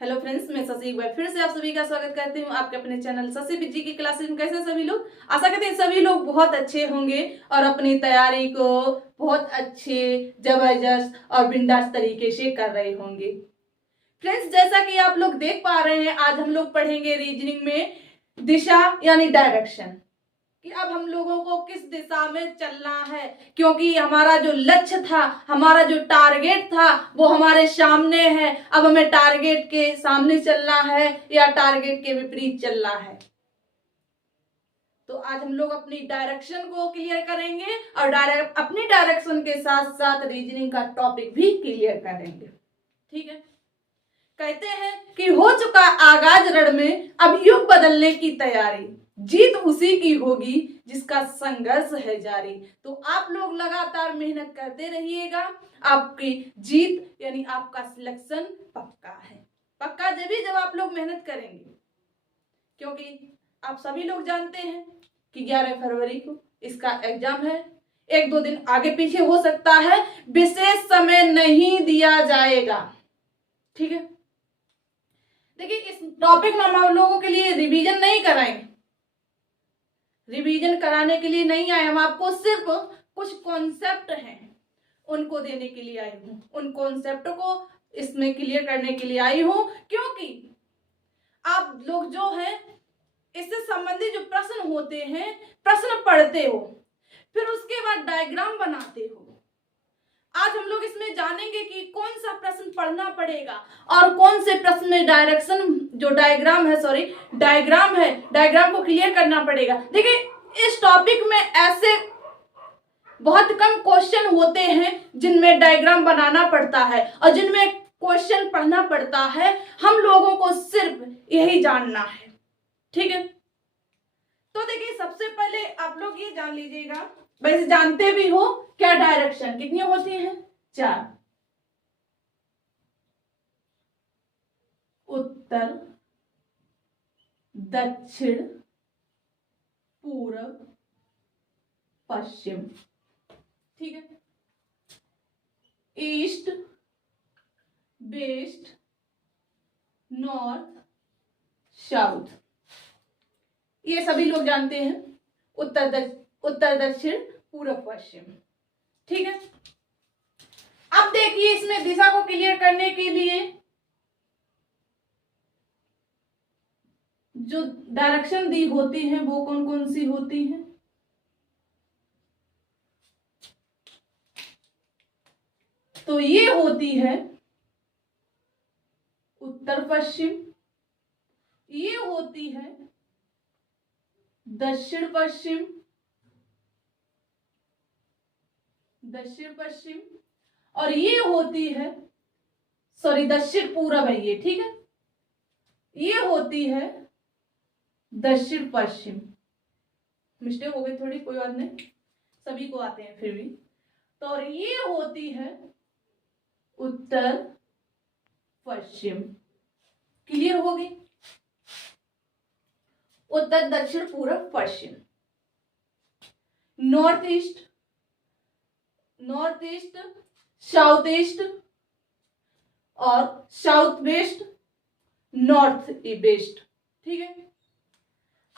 Hello friends, मैं शशि एक बार फिर से आप सभी का स्वागत करती हूँ आपके अपने चैनल शशि बिजी की क्लासेस में। कैसे सभी लोग? आशा करते हैं सभी लोग बहुत अच्छे होंगे और अपनी तैयारी को बहुत अच्छे, जबरदस्त और बिंदास तरीके से कर रहे होंगे। फ्रेंड्स, जैसा कि आप लोग देख पा रहे हैं, आज हम लोग पढ़ेंगे रीजनिंग में दिशा यानी डायरेक्शन, कि अब हम लोगों को किस दिशा में चलना है, क्योंकि हमारा जो लक्ष्य था, हमारा जो टारगेट था वो हमारे सामने है। अब हमें टारगेट के सामने चलना है या टारगेट के विपरीत चलना है। तो आज हम लोग अपनी डायरेक्शन को क्लियर करेंगे और अपनी डायरेक्शन के साथ साथ रीजनिंग का टॉपिक भी क्लियर करेंगे। ठीक है। कहते हैं कि हो चुका आगाज रण में, अब युग बदलने की तैयारी, जीत उसी की होगी जिसका संघर्ष है जारी। तो आप लोग लगातार मेहनत करते रहिएगा, आपकी जीत यानी आपका सिलेक्शन पक्का है। पक्का जब आप लोग मेहनत करेंगे, क्योंकि आप सभी लोग जानते हैं कि 11 फरवरी को इसका एग्जाम है। एक दो दिन आगे पीछे हो सकता है, विशेष समय नहीं दिया जाएगा। ठीक है। देखिए, इस टॉपिक में हम आप लोगों के लिए रिवीजन नहीं कराएंगे, रिवीजन कराने के लिए नहीं आए हम, आपको सिर्फ कुछ कॉन्सेप्ट हैं उनको देने के लिए आई हूं। उन कॉन्सेप्ट को इसमें क्लियर करने के लिए आई हूं, क्योंकि आप लोग जो हैं इससे संबंधित जो प्रश्न होते हैं, प्रश्न पढ़ते हो, फिर उसके बाद डायग्राम बनाते हो। आज हम लोग इसमें जानेंगे कि कौन सा प्रश्न पढ़ना पड़ेगा और कौन से प्रश्न में डायरेक्शन जो डायग्राम है, डायग्राम को क्लियर करना पड़ेगा। देखिए, इस टॉपिक में ऐसे बहुत कम क्वेश्चन होते हैं जिनमें डायग्राम बनाना पड़ता है और जिनमें क्वेश्चन पढ़ना पड़ता है। हम लोगों को सिर्फ यही जानना है। ठीक है। तो देखिए, सबसे पहले आप लोग ये जान लीजिएगा, वैसे जानते भी हो क्या डायरेक्शन कितनी होती है? 4। उत्तर, दक्षिण, पूरब, पश्चिम। ठीक है। ईस्ट, वेस्ट, नॉर्थ, साउथ, ये सभी लोग जानते हैं। उत्तर, दक्षिण, पूरब, पश्चिम। ठीक है। अब देखिए, इसमें दिशा को क्लियर करने के लिए जो डायरेक्शन दी होती है वो कौन कौन सी होती है? तो ये होती है उत्तर पश्चिम, ये होती है दक्षिण पश्चिम, और ये होती है, सॉरी, दक्षिण पूरब है ये। ठीक है। ये होती है दक्षिण पश्चिम। मिस्टेक हो गई थोड़ी, कोई बात नहीं, सभी को आते हैं फिर भी। तो और ये होती है उत्तर पश्चिम। क्लियर हो गई? उत्तर, दक्षिण, पूरब, पश्चिम। नॉर्थ ईस्ट, साउथ ईस्ट और साउथ वेस्ट, नॉर्थ वेस्ट। ठीक है।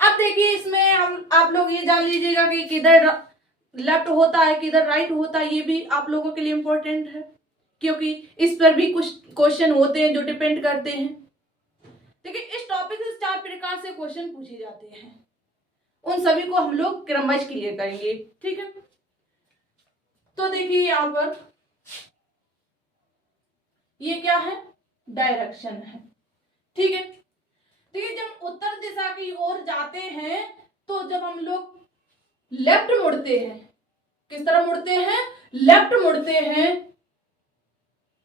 अब देखिए, इसमें हम आप लोग ये जान लीजिएगा कि किधर लेफ्ट होता है, किधर राइट होता है। ये भी आप लोगों के लिए इंपॉर्टेंट है, क्योंकि इस पर भी कुछ क्वेश्चन होते हैं जो डिपेंड करते हैं। देखिए, इस टॉपिक से 4 प्रकार से क्वेश्चन पूछे जाते हैं, उन सभी को हम लोग क्रमवाइज क्लियर करेंगे। ठीक है। तो देखिए, यहां पर ये क्या है? डायरेक्शन है। ठीक है। देखिए, जब उत्तर दिशा की ओर जाते हैं तो जब हम लोग लेफ्ट मुड़ते हैं, किस तरह मुड़ते हैं? लेफ्ट मुड़ते हैं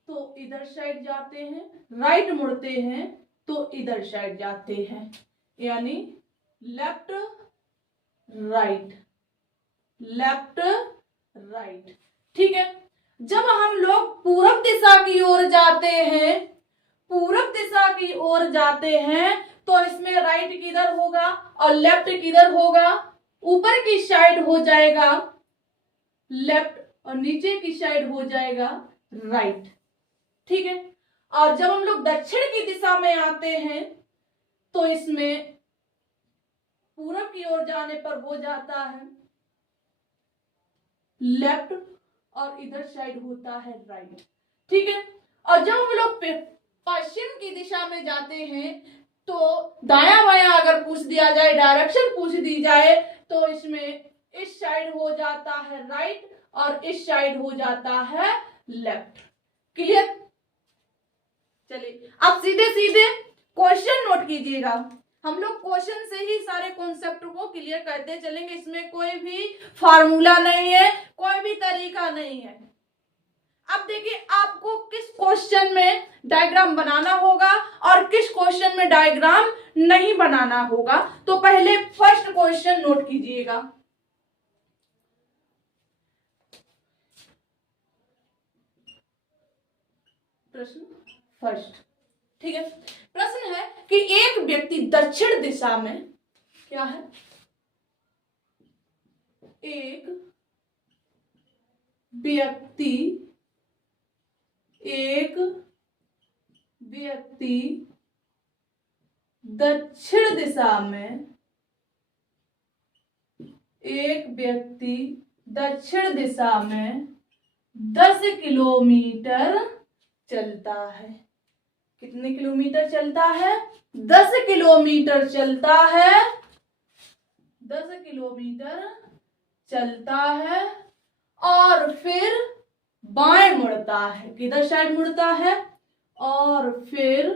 तो इधर साइड जाते हैं, राइट मुड़ते हैं तो इधर साइड जाते हैं, यानी लेफ्ट राइट, लेफ्ट राइट। ठीक है। जब हम लोग पूरब दिशा की ओर जाते हैं, तो इसमें राइट किधर होगा और लेफ्ट किधर होगा? ऊपर की साइड हो जाएगा लेफ्ट और नीचे की साइड हो जाएगा राइट। ठीक है। और जब हम लोग दक्षिण की दिशा में आते हैं तो इसमें पूरब की ओर जाने पर हो जाता है लेफ्ट और इधर साइड होता है राइट। ठीक है, और जब हम लोग पश्चिम की दिशा में जाते हैं तो दाया बाया अगर पूछ दिया जाए, डायरेक्शन पूछ दी जाए, तो इसमें इस साइड हो जाता है राइट और इस साइड हो जाता है लेफ्ट। क्लियर? चलिए अब सीधे सीधे क्वेश्चन नोट कीजिएगा। हम लोग क्वेश्चन से ही सारे कॉन्सेप्ट को क्लियर करते चलेंगे, इसमें कोई भी फार्मूला नहीं है, कोई भी तरीका नहीं है। अब देखिए आपको किस क्वेश्चन में डायग्राम बनाना होगा और किस क्वेश्चन में डायग्राम नहीं बनाना होगा। तो पहले फर्स्ट क्वेश्चन नोट कीजिएगा। प्रश्न फर्स्ट, ठीक है। प्रश्न है कि एक व्यक्ति दक्षिण दिशा में, क्या है, एक व्यक्ति दक्षिण दिशा में, एक व्यक्ति दक्षिण दिशा में 10 किलोमीटर चलता है। कितने किलोमीटर चलता है? 10 किलोमीटर चलता है, 10 किलोमीटर चलता है और फिर बाएं मुड़ता है। किधर साइड मुड़ता है? और फिर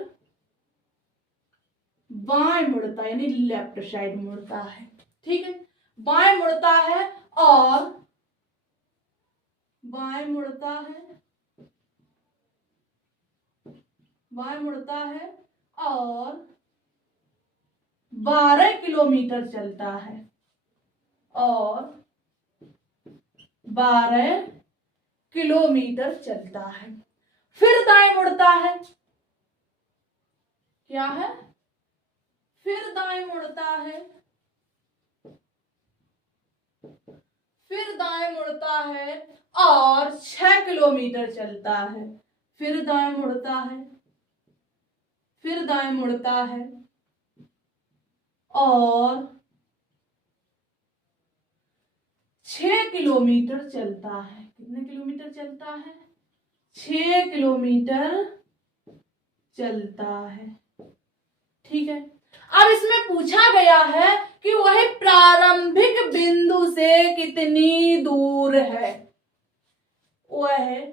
बाएं मुड़ता है, यानी लेफ्ट साइड मुड़ता है। ठीक है, बाएं मुड़ता है और बाएं मुड़ता है, बाएं मुड़ता है और 12 किलोमीटर चलता है और 12 किलोमीटर चलता है। फिर दाएं मुड़ता है, क्या है? फिर दाएं मुड़ता है, फिर दाएं मुड़ता है और 6 किलोमीटर चलता है। फिर दाएं मुड़ता है, फिर दाएं मुड़ता है और 6 किलोमीटर चलता है। कितने किलोमीटर चलता है? 6 किलोमीटर चलता है। ठीक है, अब इसमें पूछा गया है कि वह प्रारंभिक बिंदु से कितनी दूर है। वह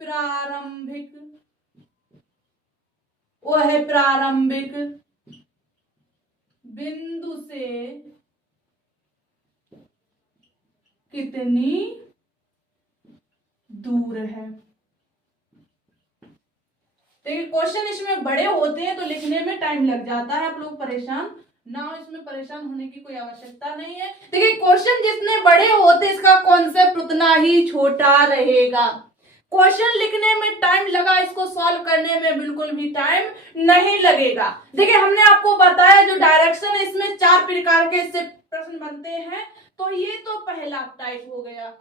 प्रारंभिक बिंदु से कितनी दूर है। देखिए क्वेश्चन इसमें बड़े होते हैं तो लिखने में टाइम लग जाता है, आप लोग परेशान ना हो, इसमें परेशान होने की कोई आवश्यकता नहीं है। देखिए क्वेश्चन जितने बड़े होते इसका कॉन्सेप्ट उतना ही छोटा रहेगा। क्वेश्चन लिखने में टाइम लगा, इसको सॉल्व करने में बिल्कुल भी टाइम नहीं लगेगा। देखिए हमने आपको बताया जो डायरेक्शन है इसमें 4 प्रकार के इससे प्रश्न बनते हैं, तो ये तो पहला टाइप हो गया,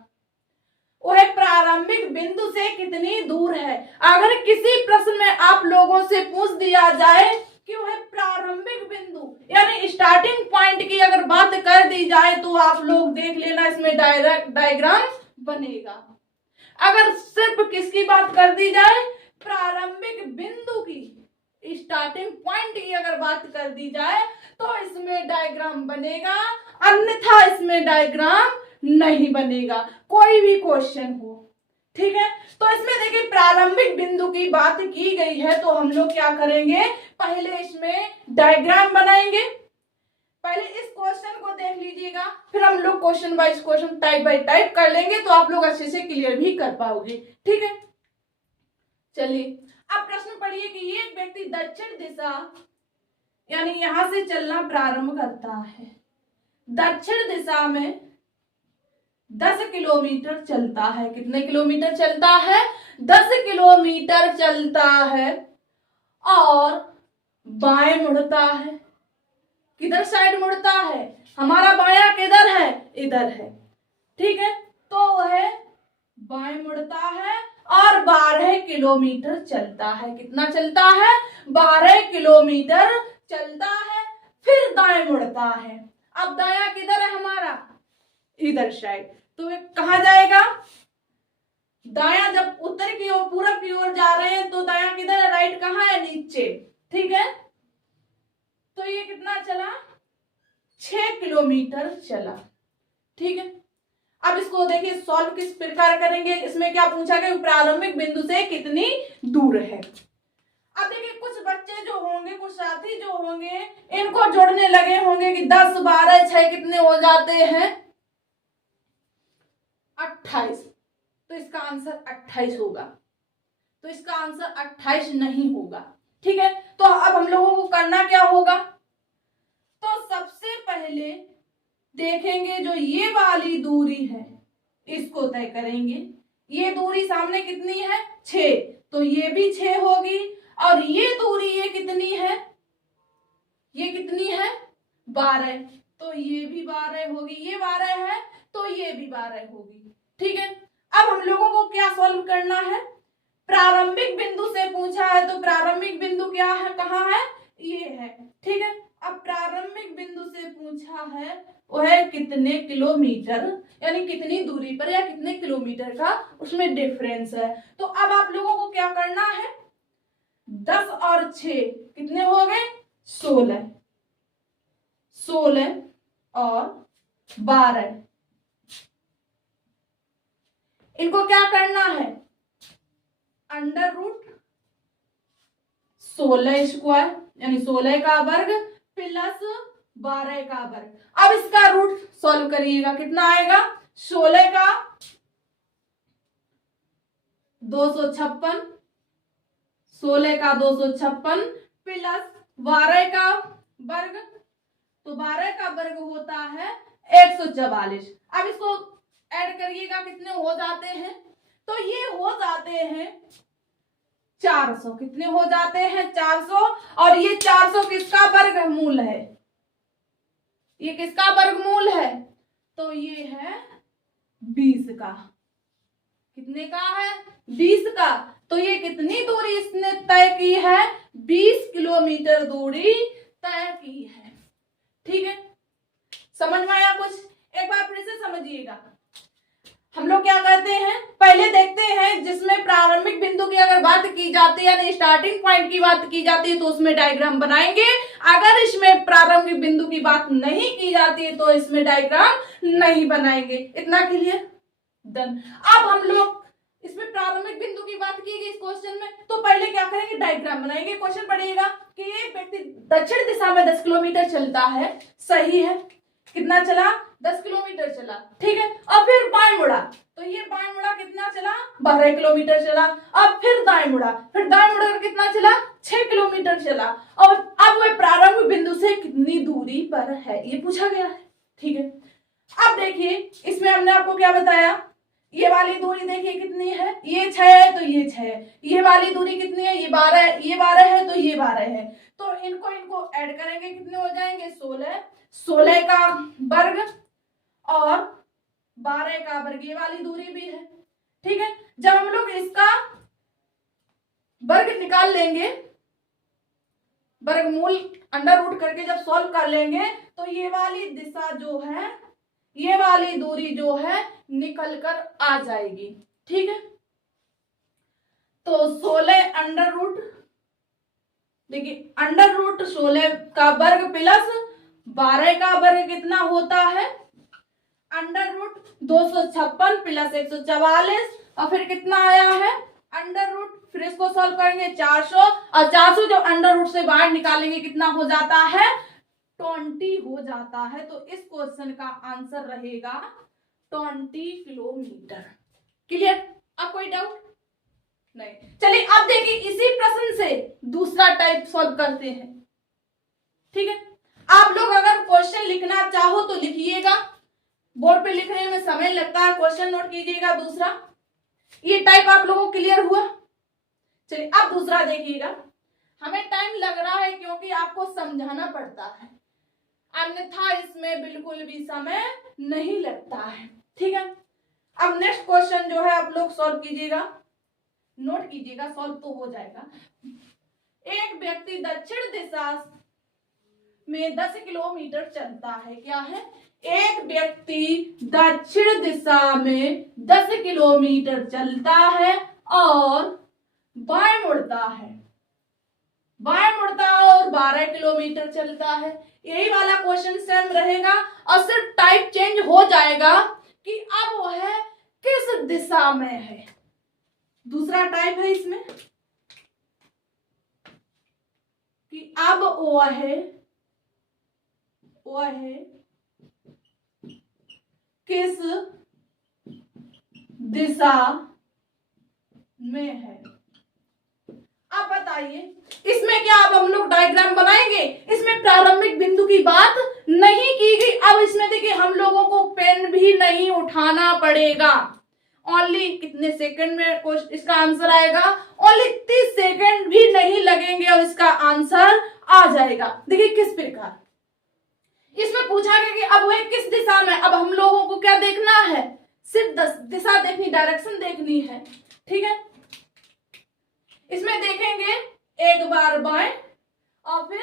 वह प्रारंभिक बिंदु से कितनी दूर है। अगर किसी प्रश्न में आप लोगों से पूछ दिया जाए कि वह प्रारंभिक बिंदु यानी स्टार्टिंग पॉइंट की अगर बात कर दी जाए तो आप लोग देख लेना इसमें डायग्राम बनेगा। अगर सिर्फ किसकी बात कर दी जाए, प्रारंभिक बिंदु की, स्टार्टिंग पॉइंट की अगर बात कर दी जाए तो इसमें डायग्राम बनेगा, अन्यथा इसमें डायग्राम नहीं बनेगा, कोई भी क्वेश्चन हो। ठीक है, तो इसमें देखिए प्रारंभिक बिंदु की बात की गई है तो हम लोग क्या करेंगे, पहले इसमें डायग्राम बनाएंगे। पहले इस क्वेश्चन को देख लीजिएगा, फिर हम लोग question wise question type bye type कर लेंगे तो आप लोग अच्छे से क्लियर भी कर पाओगे। ठीक है, चलिए अब प्रश्न पढ़िए कि एक व्यक्ति दक्षिण दिशा यानी यहां से चलना प्रारंभ करता है, दक्षिण दिशा में 10 किलोमीटर चलता है। कितने किलोमीटर चलता है? 10 किलोमीटर चलता है और बाएं मुड़ता है। किधर साइड मुड़ता है? हमारा बायां किधर है? इधर है। ठीक है, तो वह बाएं मुड़ता है और 12 किलोमीटर चलता है। कितना चलता है? 12 किलोमीटर चलता है। फिर दाएं मुड़ता है। अब दाया किधर है हमारा? इधर साइड। तो ये कहां जाएगा? दाया जब उत्तर की ओर पूरब की ओर जा रहे हैं तो दाया किधर है? राइट कहां है? नीचे। ठीक है, तो ये कितना चला? 6 किलोमीटर चला। ठीक है, अब इसको देखिए सॉल्व किस प्रकार करेंगे। इसमें क्या पूछा गया? प्रारंभिक बिंदु से कितनी दूर है। अब देखिए कुछ बच्चे जो होंगे, कुछ साथी जो होंगे, इनको जोड़ने लगे होंगे कि 10 12 6 कितने हो जाते हैं? 28। तो इसका आंसर 28 होगा। तो इसका आंसर 28 नहीं होगा। ठीक है, तो अब हम लोगों को करना क्या होगा? तो सबसे पहले देखेंगे जो ये वाली दूरी है इसको तय करेंगे। ये दूरी सामने कितनी है? 6, तो ये भी 6 होगी। और ये दूरी ये कितनी है? ये कितनी है? 12, तो ये भी 12 होगी। ये 12 है तो ये भी 12 होगी। ठीक है, अब हम लोगों को क्या सॉल्व करना है? प्रारंभिक बिंदु से पूछा है तो प्रारंभिक बिंदु क्या है? कहाँ है? ये है। ठीक है, अब प्रारंभिक बिंदु से पूछा है वो है कितने किलोमीटर, यानी कितनी दूरी पर या कितने किलोमीटर का उसमें डिफरेंस है। तो अब आप लोगों को क्या करना है? 10 और 6 कितने हो गए? 16। 16 और 12, इनको क्या करना है? अंडर रूट 16 स्क्वायर यानी 16 का वर्ग प्लस 12 का वर्ग। अब इसका रूट सॉल्व करिएगा, कितना आएगा? 16 का 256, 16 का 256 प्लस 12 का वर्ग, तो 12 का वर्ग होता है 144। अब इसको ऐड करिएगा, कितने हो जाते हैं? तो ये हो जाते हैं 400। कितने हो जाते हैं? 400। और ये 400 किसका वर्गमूल है? ये किसका वर्गमूल है? तो ये है 20 का। कितने का है? 20 का। तो ये कितनी दूरी इसने तय की है? 20 किलोमीटर दूरी तय की है। ठीक है, समझ में आया कुछ? एक बार फिर से समझिएगा। हम लोग क्या करते हैं? पहले देखते हैं जिसमें प्रारंभिक बिंदु की अगर बात की जाती है यानी स्टार्टिंग पॉइंट की बात की जाती है तो उसमें डायग्राम बनाएंगे। अगर इसमें प्रारंभिक बिंदु की बात नहीं की जाती है तो इसमें डायग्राम नहीं बनाएंगे। इतना क्लियर? डन। अब हम लोग इसमें प्रारंभिक बिंदु की बात की गई इस क्वेश्चन में, तो पहले क्या करेंगे? डायग्राम बनाएंगे। क्वेश्चन पढ़िएगा कि एक व्यक्ति दक्षिण दिशा में 10 किलोमीटर चलता है। सही है, कितना चला? 10 किलोमीटर चला। ठीक है, और फिर बाएं मुड़ा, तो ये बाएं मुड़ा कितना चला? 12 किलोमीटर चला। अब फिर दाएं मुड़ा, फिर दाएं मुड़ा कितना चला? 6 किलोमीटर चला। और अब वह प्रारंभिक बिंदु से कितनी दूरी पर है ये पूछा गया है। ठीक है, अब देखिए इसमें हमने आपको क्या बताया? ये वाली दूरी देखिए कितनी है? ये 6 है तो ये 6 है। ये वाली दूरी कितनी है? ये 12 है। ये 12 है तो ये 12 है। तो इनको ऐड करेंगे, कितने हो जाएंगे? 16। 16 का वर्ग और 12 का वर्ग, ये वाली दूरी भी है। ठीक है, जब हम लोग इसका वर्ग निकाल लेंगे, वर्गमूल अंडर रूट करके जब सॉल्व कर लेंगे तो ये वाली दिशा जो है, ये वाली दूरी जो है निकल कर आ जाएगी। ठीक है, तो 16 अंडर रूट, देखिए अंडर रूट 16 का वर्ग प्लस 12 का वर्ग कितना होता है? अंडर रूट 256 प्लस 144 और फिर कितना आया है? अंडर रूट, फिर इसको सॉल्व करेंगे 400 और 400 जो अंडर रूट से बाहर निकालेंगे कितना हो जाता है? 20 हो जाता है। तो इस क्वेश्चन का आंसर रहेगा 20 किलोमीटर। क्लियर? अब कोई डाउट नहीं? चलिए अब देखिए इसी प्रश्न से दूसरा टाइप सॉल्व करते हैं। ठीक है, आप लोग अगर क्वेश्चन लिखना चाहो तो लिखिएगा, बोर्ड पे लिखने में समय लगता है, क्वेश्चन नोट कीजिएगा। दूसरा ये टाइप आप लोगों को क्लियर हुआ? चलिए अब दूसरा देखिएगा। हमें टाइम लग रहा है क्योंकि आपको समझाना पड़ता है, अन्यथा इसमें बिल्कुल भी समय नहीं लगता है। ठीक है, अब नेक्स्ट क्वेश्चन जो है आप लोग सॉल्व कीजिएगा। नोट कीजिएगा, सॉल्व तो हो जाएगा। एक व्यक्ति दक्षिण दिशा में 10 किलोमीटर चलता है। क्या है? एक व्यक्ति दक्षिण दिशा में 10 किलोमीटर चलता है और बाएं मुड़ता है, बाएं मुड़ता है और 12 किलोमीटर चलता है। यही वाला क्वेश्चन सेम रहेगा और सिर्फ टाइप चेंज हो जाएगा कि अब वह किस दिशा में है। दूसरा टाइप है इसमें कि अब वह किस दिशा में है। अब बताइए इसमें क्या अब हम लोग डायग्राम बनाएंगे? इसमें प्रारंभिक बिंदु की बात नहीं की गई। अब इसमें देखिए हम लोगों को पेन भी नहीं उठाना पड़ेगा। ओनली कितने सेकंड में इसका आंसर आएगा? ओनली 30 सेकंड भी नहीं लगेंगे और इसका आंसर आ जाएगा। देखिए किस प्रकार इसमें पूछा गया कि अब वह किस दिशा में। अब हम लोगों को क्या देखना है? सिर्फ दिशा देखनी, डायरेक्शन देखनी है। ठीक है, इसमें देखेंगे एक बार बाएं और फिर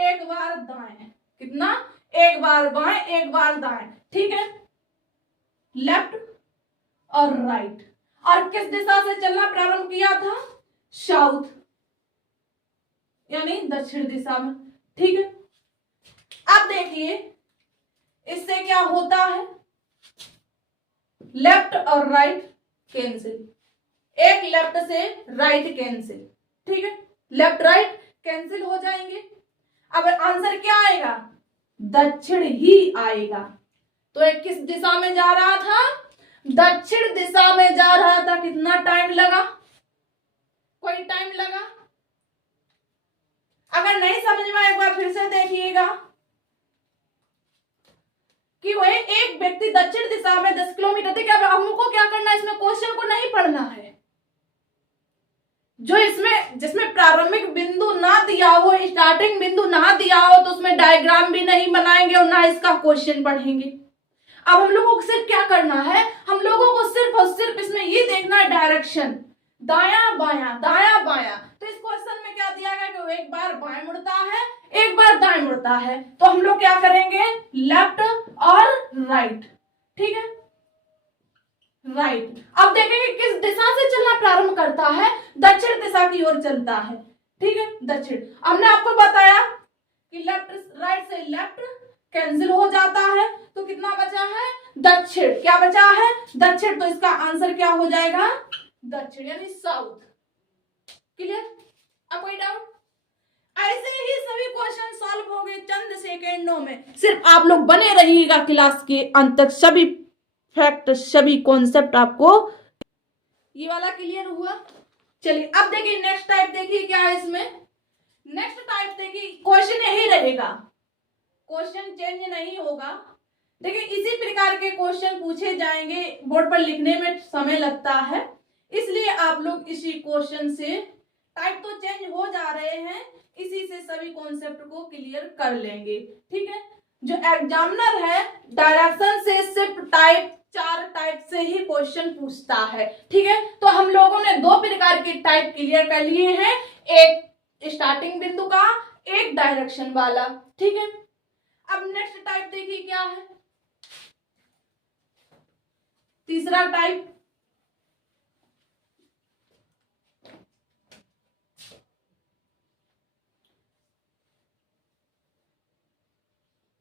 एक बार दाएं। कितना? एक बार बाएं एक बार दाएं। ठीक है, लेफ्ट और राइट। और किस दिशा से चलना प्रारंभ किया था? साउथ यानी दक्षिण दिशा में। ठीक है, अब देखिए इससे क्या होता है? लेफ्ट और राइट कैंसिल, एक लेफ्ट से राइट कैंसिल। ठीक है, लेफ्ट राइट कैंसिल हो जाएंगे। अब आंसर क्या आएगा? दक्षिण ही आएगा। तो एक किस दिशा में जा रहा था? दक्षिण दिशा में जा रहा था। कितना टाइम लगा? कोई टाइम लगा? अगर नहीं समझ में एक बार फिर से देखिएगा कि वह एक व्यक्ति दक्षिण दिशा में 10 किलोमीटर। देखिए अब हमको क्या करना है? इसमें क्वेश्चन को नहीं पढ़ना है। जो इसमें जिसमें प्रारंभिक बिंदु ना दिया हो, स्टार्टिंग बिंदु ना दिया हो, तो उसमें डायग्राम भी नहीं बनाएंगे और ना इसका क्वेश्चन पढ़ेंगे। अब हम लोगों को सिर्फ क्या करना है? हम लोगों को सिर्फ और सिर्फ इसमें ये देखना है डायरेक्शन, दाया बायां। तो इस क्वेश्चन में क्या दिया गया कि वो एक बार बाएं मुड़ता है एक बार दाएं मुड़ता है। तो हम लोग क्या करेंगे? लेफ्ट और राइट। ठीक है, राइट। अब देखेंगे किस दिशा से चलना प्रारंभ करता है? दक्षिण दिशा की ओर चलता है। ठीक है, दक्षिण। हमने आपको बताया कि लेफ्ट राइट से लेफ्ट कैंसिल हो जाता है, तो कितना बचा है? दक्षिण। क्या बचा है? दक्षिण। तो इसका आंसर क्या हो जाएगा? दक्षिण यानी साउथ। क्लियर? अब कोई डाउट? ऐसे ही सभी क्वेश्चन सॉल्व हो गए चंद सेकेंडों में। सिर्फ आप लोग बने रहिएगा क्लास के अंत तक। सभी फैक्ट, सभी कॉन्सेप्ट आपको ये वाला क्लियर हुआ। चलिए अब देखिए नेक्स्ट टाइप। देखिए क्या है इसमें? नेक्स्ट टाइप देखिए क्वेश्चन यही रहेगा, क्वेश्चन चेंज नहीं होगा। देखिए इसी प्रकार के क्वेश्चन पूछे जाएंगे। बोर्ड पर लिखने में समय लगता है, इसलिए आप लोग इसी क्वेश्चन से, टाइप तो चेंज हो जा रहे हैं, इसी से सभी कॉन्सेप्ट को क्लियर कर लेंगे। ठीक है, जो एग्जामिनर है डायरेक्शन से सिर्फ टाइप 4 टाइप से ही क्वेश्चन पूछता है। ठीक है, तो हम लोगों ने 2 प्रकार के टाइप क्लियर कर लिए हैं, एक स्टार्टिंग बिंदु का, एक डायरेक्शन वाला। ठीक है, अब नेक्स्ट टाइप देखिए क्या है? तीसरा टाइप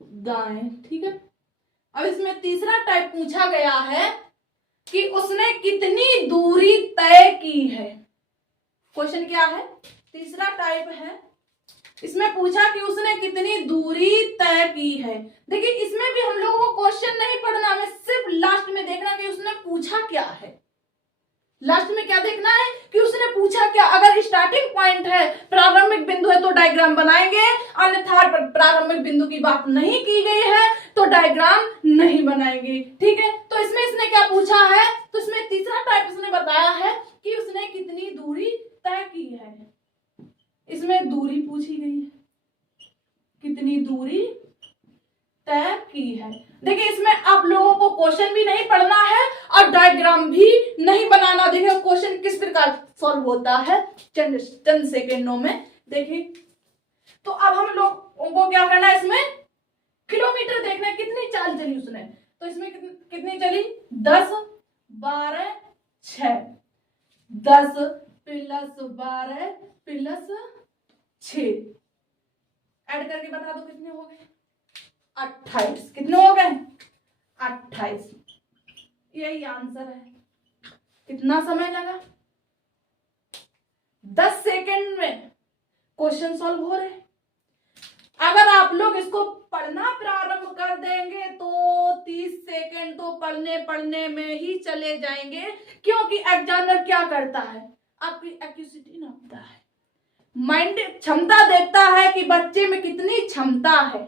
दाएं। ठीक है, अब इसमें तीसरा टाइप पूछा गया है कि उसने कितनी दूरी तय की है। क्वेश्चन क्या है? तीसरा टाइप है, इसमें पूछा कि उसने कितनी दूरी तय की है। देखिए इसमें भी हम लोगों को क्वेश्चन नहीं पढ़ना, हमें सिर्फ लास्ट में देखना कि उसने पूछा क्या है। लास्ट में क्या देखना है कि उसने पूछा क्या। अगर स्टार्टिंग पॉइंट है, प्रारंभिक बिंदु है, तो डायग्राम बनाएंगे, अन्यथा प्रारंभिक बिंदु की बात नहीं की गई है तो डायग्राम नहीं बनाएंगे। ठीक है, तो इसमें इसने क्या पूछा है? तो इसमें तीसरा टाइप इसने बताया है कि उसने कितनी दूरी तय की है। इसमें दूरी पूछी गई है, कितनी दूरी तय की है। देखिए इसमें आप लोगों को क्वेश्चन भी नहीं पढ़ना है और डायग्राम भी नहीं बनाना। देखिए क्वेश्चन किस प्रकार सॉल्व होता है चंद सेकेंडों में। देखिए तो अब हम लोग को क्या करना है, इसमें किलोमीटर देखना है कितनी चाल चली उसने। तो इसमें कितनी चली, 10 12 6, 10 प्लस 12 प्लस 6, ऐड करके बता दो कितने हो गए, 28। कितने हो गए, 28। यही आंसर है। कितना समय लगा, 10 सेकेंड में क्वेश्चन सॉल्व हो रहे। अगर आप लोग इसको पढ़ना प्रारंभ कर देंगे तो 30 सेकेंड तो पढ़ने में ही चले जाएंगे, क्योंकि एग्जामिनर क्या करता है, आपकी एक्यूसिटी नापता है, माइंड क्षमता देखता है कि बच्चे में कितनी क्षमता है।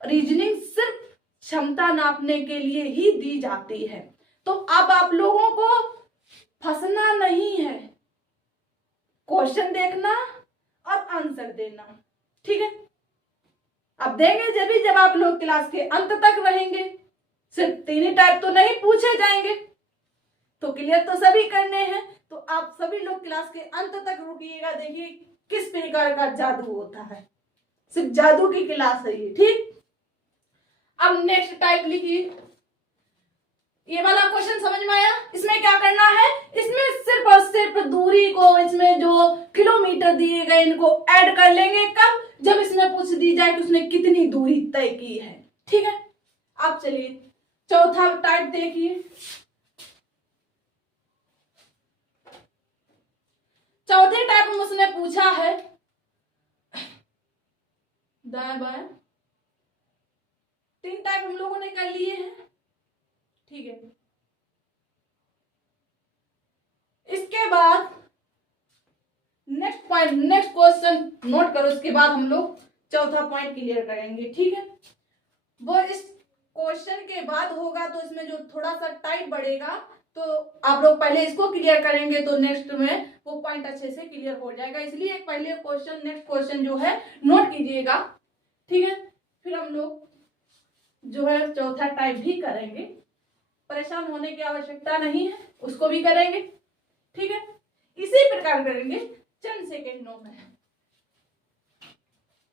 रीजनिंग सिर्फ क्षमता नापने के लिए ही दी जाती है। तो अब आप लोगों को फंसना नहीं है, क्वेश्चन देखना और आंसर देना, ठीक है। अब देंगे जब आप लोग क्लास के अंत तक रहेंगे। सिर्फ 3 ही टाइप तो नहीं पूछे जाएंगे, तो क्लियर तो सभी करने हैं। तो आप सभी लोग क्लास के अंत तक रुकिएगा, देखिए किस प्रकार का जादू होता है। सिर्फ जादू की क्लास है ये, ठीक। अब नेक्स्ट टाइप लिखिए। ये वाला क्वेश्चन समझ में आया। इसमें क्या करना है, इसमें सिर्फ और सिर्फ दूरी को, इसमें जो किलोमीटर दिए गए इनको ऐड कर लेंगे। कब, जब इसमें पूछ दी जाए कि उसने कितनी दूरी तय की है, ठीक है। अब चलिए चौथा टाइप देखिए। चौथे टाइप में उसने पूछा है दाएं बाएं, 3 टाइप हम लोगों ने कर लिए हैं, ठीक है। इसके बाद next point, next question note करो, इसके बाद हम लोग चौथा पॉइंट क्लियर करेंगे, ठीक है। वो इस क्वेश्चन के बाद होगा, तो इसमें जो थोड़ा सा टाइम बढ़ेगा, तो आप लोग पहले इसको क्लियर करेंगे तो नेक्स्ट में वो पॉइंट अच्छे से क्लियर हो जाएगा। इसलिए पहले क्वेश्चन, नेक्स्ट क्वेश्चन जो है नोट कीजिएगा, ठीक है। फिर हम लोग जो है चौथा टाइप भी करेंगे, परेशान होने की आवश्यकता नहीं है, उसको भी करेंगे, ठीक है। इसी प्रकार करेंगे चंद सेकेंडों में।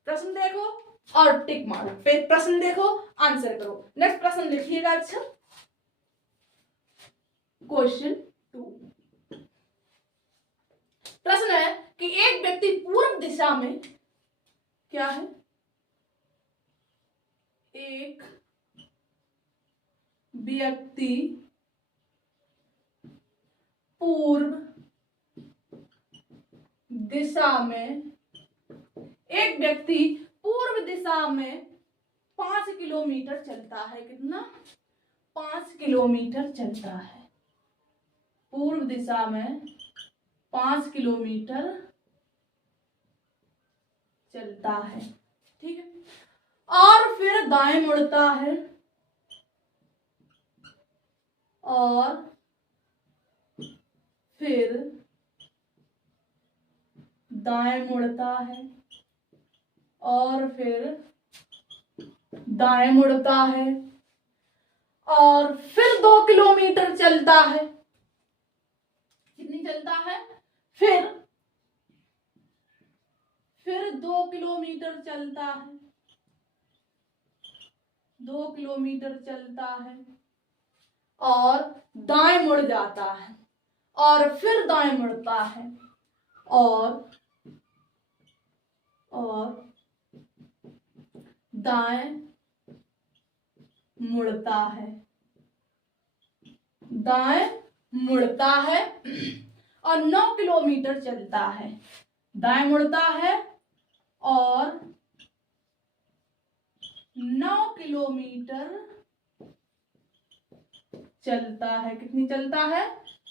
प्रश्न देखो और टिक मारो, फिर प्रश्न देखो आंसर करो। नेक्स्ट प्रश्न लिखिएगा। अच्छा, क्वेश्चन 2 प्रश्न है कि एक व्यक्ति पूर्व दिशा में, क्या है, एक व्यक्ति पूर्व दिशा में, एक व्यक्ति पूर्व दिशा में 5 किलोमीटर चलता है। कितना, 5 किलोमीटर चलता है। पूर्व दिशा में 5 किलोमीटर चलता है, ठीक है। और फिर दाएं मुड़ता है, और फिर दाएं मुड़ता है, और फिर दाएं मुड़ता है, और फिर 2 किलोमीटर चलता है। कितनी चलता है, फिर 2 किलोमीटर चलता है, 2 किलोमीटर चलता है, और दाएं मुड़ जाता है, और फिर दाएं मुड़ता है, और दाएं मुड़ता है, दाएं मुड़ता है, और 9 किलोमीटर चलता है। दाएं मुड़ता है और 9 किलोमीटर चलता है। कितनी चलता है,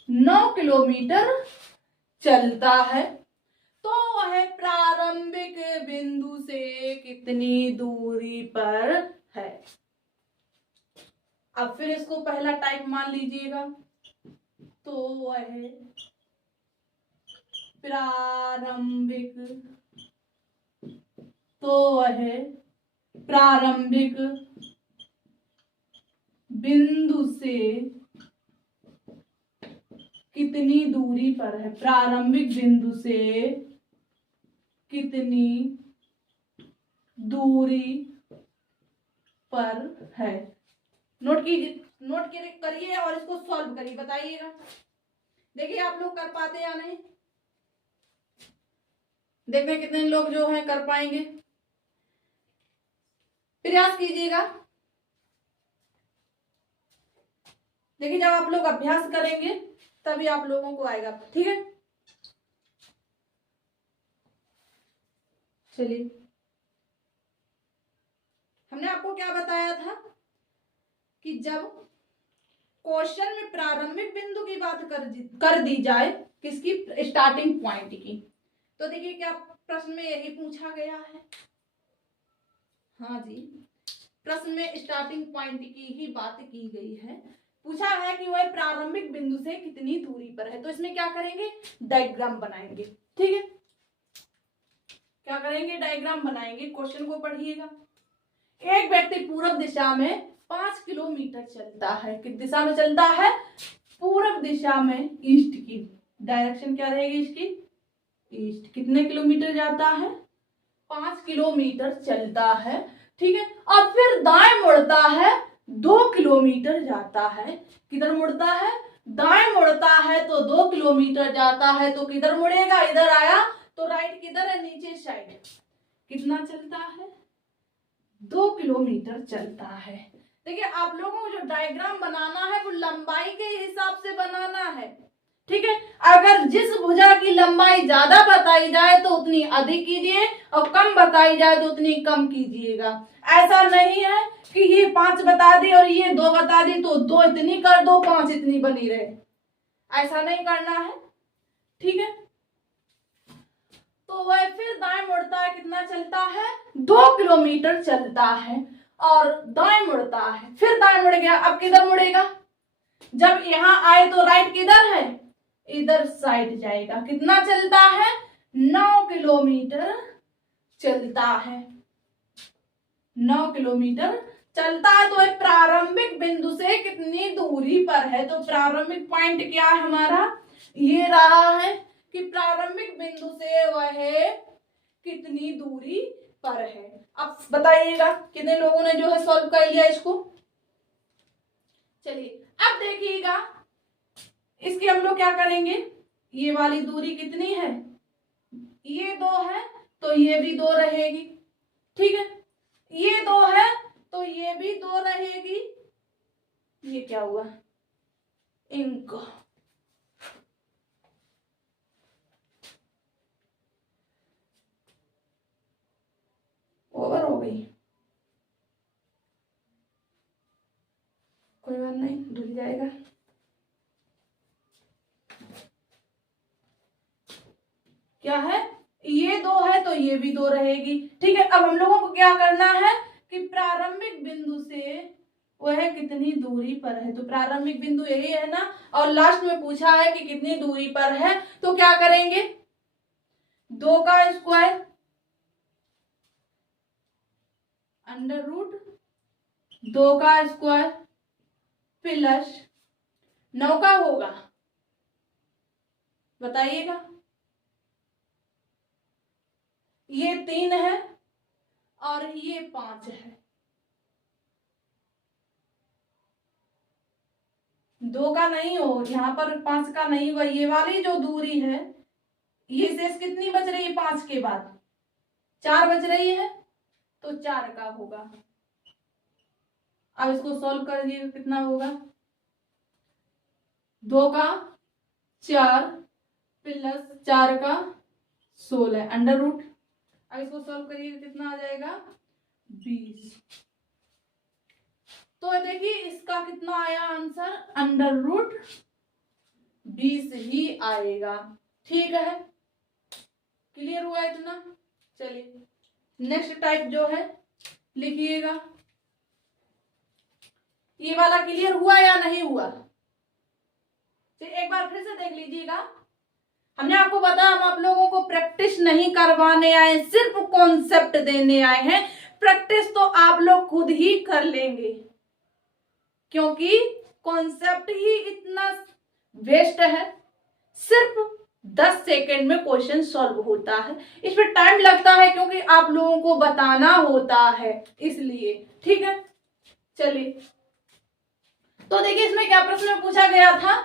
9 किलोमीटर चलता है। तो वह प्रारंभिक बिंदु से कितनी दूरी पर है। अब फिर इसको पहला टाइप मान लीजिएगा, तो वह प्रारंभिक, तो वह प्रारंभिक बिंदु से कितनी दूरी पर है, प्रारंभिक बिंदु से कितनी दूरी पर है। नोट कीजिए, नोट करिए और इसको सॉल्व करिए, बताइएगा। देखिए आप लोग कर पाते या नहीं, देखते हैं कितने लोग जो हैं कर पाएंगे, प्रयास कीजिएगा। देखिए जब आप लोग अभ्यास करेंगे तभी आप लोगों को आएगा, ठीक है। चलिए, हमने आपको क्या बताया था कि जब क्वेश्चन में प्रारंभिक बिंदु की बात कर दी जाए, किसकी, स्टार्टिंग पॉइंट की, तो देखिए क्या प्रश्न में यही पूछा गया है। हाँ जी, प्रश्न में स्टार्टिंग पॉइंट की ही बात की गई है। पूछा है कि वह प्रारंभिक बिंदु से कितनी दूरी पर है, तो इसमें क्या करेंगे, डायग्राम बनाएंगे, ठीक है। क्या करेंगे, डायग्राम बनाएंगे। क्वेश्चन को पढ़िएगा। एक व्यक्ति पूर्व दिशा में 5 किलोमीटर चलता है, किस दिशा में चलता है, पूर्व दिशा में, ईस्ट की डायरेक्शन क्या रहेगी इसकी, ईस्ट। कितने किलोमीटर जाता है, 5 किलोमीटर चलता है, ठीक है। और फिर दाएं मुड़ता है, 2 किलोमीटर जाता है। किधर मुड़ता है, दाएं मुड़ता है तो 2 किलोमीटर जाता है, तो किधर मुड़ेगा, इधर आया तो राइट किधर है, नीचे साइड। कितना चलता है, 2 किलोमीटर चलता है। देखिए आप लोगों को जो डायग्राम बनाना है वो लंबाई के हिसाब से बनाना है, ठीक है। अगर जिस भुजा की लंबाई ज्यादा बताई जाए तो उतनी अधिक कीजिए और कम बताई जाए तो उतनी कम कीजिएगा। ऐसा नहीं है कि ये 5 बता दी और ये 2 बता दी तो 2 इतनी कर दो, 5 इतनी बनी रहे, ऐसा नहीं करना है, ठीक है। तो वह फिर दाएं मुड़ता है, कितना चलता है, 2 किलोमीटर चलता है और दाएं मुड़ता है, फिर दाएं मुड़ गया। अब किधर मुड़ेगा, जब यहां आए तो राइट किधर है, इधर साइड जाएगा। कितना चलता है, 9 किलोमीटर चलता है, 9 किलोमीटर चलता है। तो एक प्रारंभिक बिंदु से कितनी दूरी पर है, तो प्रारंभिक पॉइंट क्या है हमारा, ये रहा है कि प्रारंभिक बिंदु से वह कितनी दूरी पर है। अब बताइएगा कितने लोगों ने जो है सॉल्व कर लिया इसको। चलिए अब देखिएगा, इसकी हम लोग क्या करेंगे, ये वाली दूरी कितनी है, ये 2 है तो ये भी 2 रहेगी, ठीक है। ये 2 है तो ये भी 2 रहेगी। ये क्या हुआ, इंक ओवर हो गई, कोई बात नहीं, धुल जाएगा। क्या है, ये 2 है तो ये भी 2 रहेगी, ठीक है। अब हम लोगों को क्या करना है कि प्रारंभिक बिंदु से वह कितनी दूरी पर है, तो प्रारंभिक बिंदु यही है ना, और लास्ट में पूछा है कि कितनी दूरी पर है, तो क्या करेंगे, 2 का स्क्वायर अंडर रूट 2 का स्क्वायर प्लस 9 का होगा, बताइएगा। ये 3 है और ये 5 है, 2 का नहीं हो, यहाँ पर 5 का नहीं हुआ। ये वाली जो दूरी है, ये शेष कितनी बच रही है, 5 के बाद 4 बच रही है, तो 4 का होगा। अब इसको सॉल्व कर दिए, कितना होगा, 2 का 4 प्लस 4 का 16 अंडर रूट। अब इसको सॉल्व करिए, कितना आ जाएगा, 20। तो देखिए इसका कितना आया आंसर, अंडर रूट 20 ही आएगा, ठीक है। क्लियर हुआ इतना। चलिए नेक्स्ट टाइप जो है लिखिएगा। ये वाला क्लियर हुआ या नहीं हुआ, एक बार फिर से देख लीजिएगा। हमने आपको बताया हम आप लोगों को प्रैक्टिस नहीं करवाने आए, सिर्फ कॉन्सेप्ट देने आए हैं। प्रैक्टिस तो आप लोग खुद ही कर लेंगे, क्योंकि कॉन्सेप्ट ही इतना वेस्ट है। सिर्फ 10 सेकेंड में क्वेश्चन सॉल्व होता है। इसमें टाइम लगता है क्योंकि आप लोगों को बताना होता है, इसलिए। ठीक है, चलिए। तो देखिए इसमें क्या प्रश्न में पूछा गया था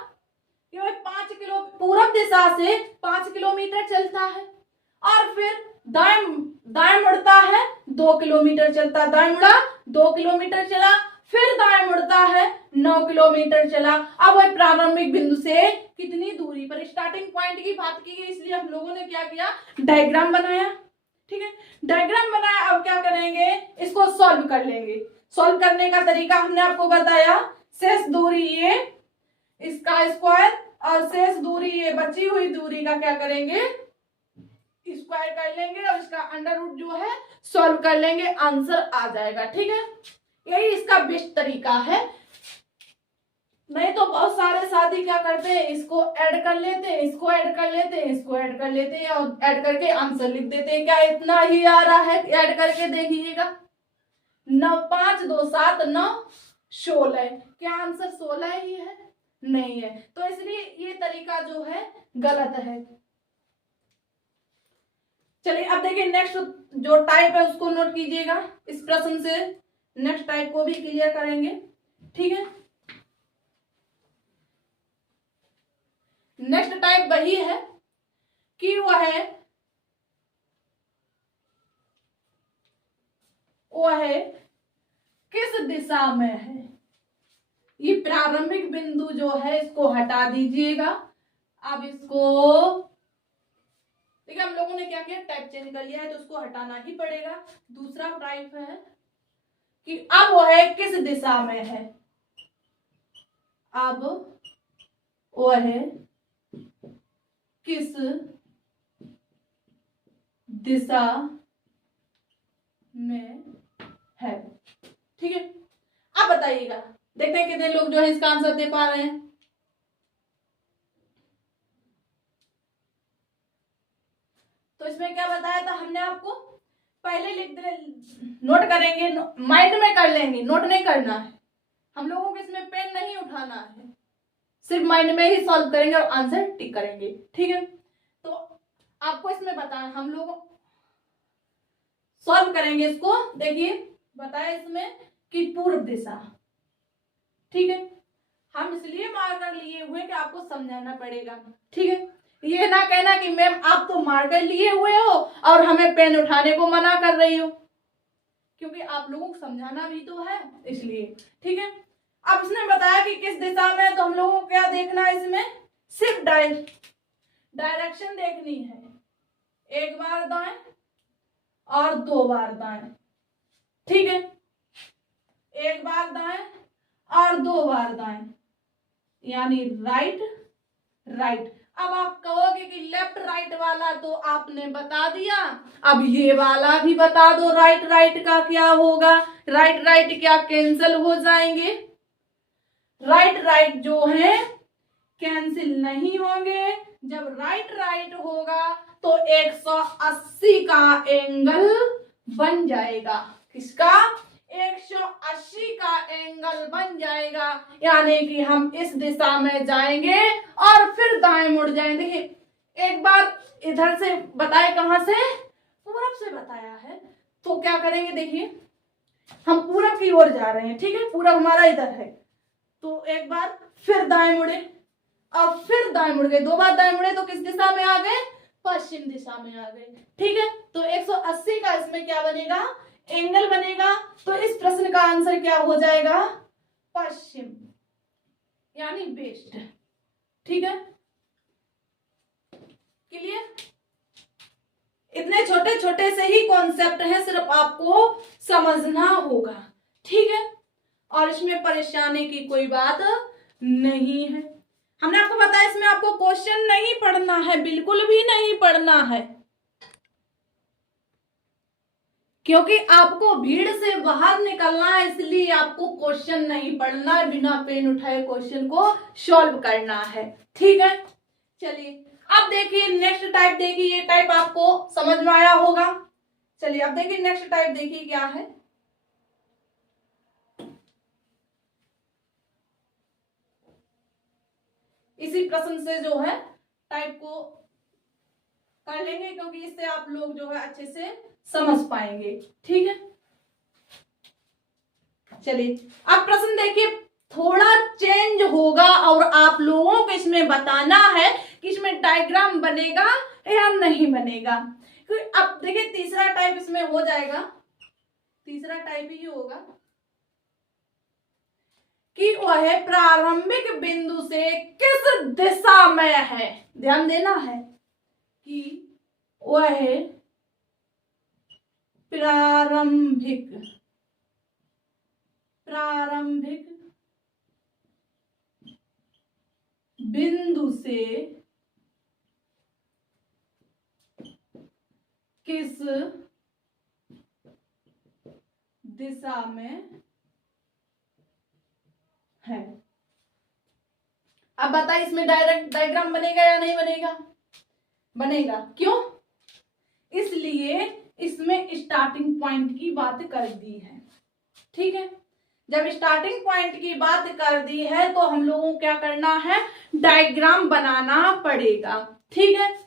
कि वह 5 किलो पूरब दिशा से 5 किलोमीटर चलता है और फिर दाएं मुड़ता है 2 किलोमीटर चलता, दाएं मुड़ा 2 किलोमीटर चला, फिर दाएं मुड़ता है 9 किलोमीटर चला। अब वह प्रारंभिक बिंदु से कितनी दूरी पर, स्टार्टिंग पॉइंट की बात की गई, इसलिए हम लोगों ने क्या किया, डायग्राम बनाया। ठीक है, डायग्राम बनाया। अब क्या करेंगे, इसको सॉल्व कर लेंगे। सॉल्व करने का तरीका हमने आपको बताया, शेष दूरी ये, इसका स्क्वायर, और शेष दूरी ये, बची हुई दूरी का क्या करेंगे, स्क्वायर कर लेंगे और इसका अंडर रूट जो है सॉल्व कर लेंगे, आंसर आ जाएगा। ठीक है, यही इसका बेस्ट तरीका है। नहीं तो बहुत सारे साथी क्या करते हैं, इसको ऐड कर लेते हैं, इसको ऐड कर लेते हैं, इसको ऐड कर लेते हैं और ऐड करके आंसर लिख देते हैं। क्या इतना ही आ रहा है, ऐड करके देखिएगा। 9 5 2 7 9 16, क्या आंसर 16 ही है? नहीं है। तो इसलिए ये तरीका जो है गलत है। चलिए अब देखिए नेक्स्ट जो टाइप है उसको नोट कीजिएगा। इस प्रश्न से नेक्स्ट टाइप को भी क्लियर करेंगे। ठीक है, नेक्स्ट टाइप वही है कि वह किस दिशा में है। ये प्रारंभिक बिंदु जो है इसको हटा दीजिएगा। अब इसको देखिए हम लोगों ने क्या किया, टाइप चेंज कर लिया है तो उसको हटाना ही पड़ेगा। दूसरा टाइप है कि अब वह किस दिशा में है। अब वह किस दिशा में है। ठीक है, अब बताइएगा, देखते हैं कितने लोग जो है इसका आंसर दे पा रहे हैं। तो इसमें क्या बताया था हमने आपको, पहले लिख दे, नोट करेंगे, माइंड में कर लेंगे, नोट नहीं करना है हम लोगों को, इसमें पेन नहीं उठाना है, सिर्फ माइंड में ही सॉल्व करेंगे और आंसर टिक करेंगे। ठीक है, तो आपको इसमें बताया, हम लोग सॉल्व करेंगे इसको। देखिए बताया इसमें कि पूर्व दिशा। ठीक है, हम इसलिए मार्कर लिए हुए कि आपको समझाना पड़ेगा। ठीक है, ये ना कहना कि मैम आप तो मार्कर लिए हुए हो और हमें पेन उठाने को मना कर रही हो, क्योंकि आप लोगों को समझाना भी तो है, इसलिए। ठीक है, अब इसने बताया कि किस दिशा में, तो हम लोगों को क्या देखना है, इसमें सिर्फ डायरेक्शन देखनी है। एक बार दाएं और 2 बार दाएं। ठीक है, एक बार दाएं और 2 बार दाएं, यानी राइट राइट। अब आप कहोगे कि लेफ्ट राइट वाला तो आपने बता दिया, अब ये वाला भी बता दो, राइट राइट का क्या होगा। राइट राइट क्या कैंसिल हो जाएंगे, राइट राइट जो है कैंसिल नहीं होंगे। जब राइट राइट होगा तो 180 का एंगल बन जाएगा। किसका? 180 का एंगल बन जाएगा, यानी कि हम इस दिशा में जाएंगे और फिर दाएं मुड़ जाएंगे। देखिए एक बार इधर से बताए, कहां से, पूरब से बताया है, तो क्या करेंगे, देखिए हम पूरब की ओर जा रहे हैं। ठीक है, पूरब हमारा इधर है, तो एक बार फिर दाएं मुड़े और फिर दाएं मुड़ गए, 2 बार दाएं मुड़े तो किस दिशा में आ गए, पश्चिम दिशा में आ गए। ठीक है, तो 180 का इसमें क्या बनेगा, एंगल बनेगा। तो इस प्रश्न का आंसर क्या हो जाएगा, पश्चिम, यानी वेस्ट। ठीक है, क्लियर। इतने छोटे छोटे से ही कॉन्सेप्ट है, सिर्फ आपको समझना होगा। ठीक है, और इसमें परेशानी की कोई बात नहीं है। हमने आपको बताया इसमें आपको क्वेश्चन नहीं पढ़ना है, बिल्कुल भी नहीं पढ़ना है, क्योंकि आपको भीड़ से बाहर निकलना है, इसलिए आपको क्वेश्चन नहीं पढ़ना है, बिना पेन उठाए क्वेश्चन को सॉल्व करना है। ठीक है, चलिए अब देखिए नेक्स्ट टाइप। देखिए ये टाइप आपको समझ में आया होगा। चलिए अब देखिए नेक्स्ट टाइप, देखिए क्या है। इसी प्रश्न से जो है टाइप को कर लेंगे, क्योंकि इससे आप लोग जो है अच्छे से समझ पाएंगे। ठीक है, चलिए अब प्रश्न देखिए, थोड़ा चेंज होगा और आप लोगों को इसमें बताना है कि इसमें डायग्राम बनेगा या नहीं बनेगा। क्योंकि अब देखिए तीसरा टाइप इसमें हो जाएगा, तीसरा टाइप ही होगा कि वह प्रारंभिक बिंदु से किस दिशा में है। ध्यान देना है कि वह प्रारंभिक बिंदु से किस दिशा में है। अब बताइए इसमें डायरेक्ट डायग्राम बनेगा या नहीं बनेगा? बनेगा। क्यों? इसलिए इसमें स्टार्टिंग पॉइंट की बात कर दी है। ठीक है, जब स्टार्टिंग पॉइंट की बात कर दी है तो हम लोगों को क्या करना है, डायग्राम बनाना पड़ेगा। ठीक है,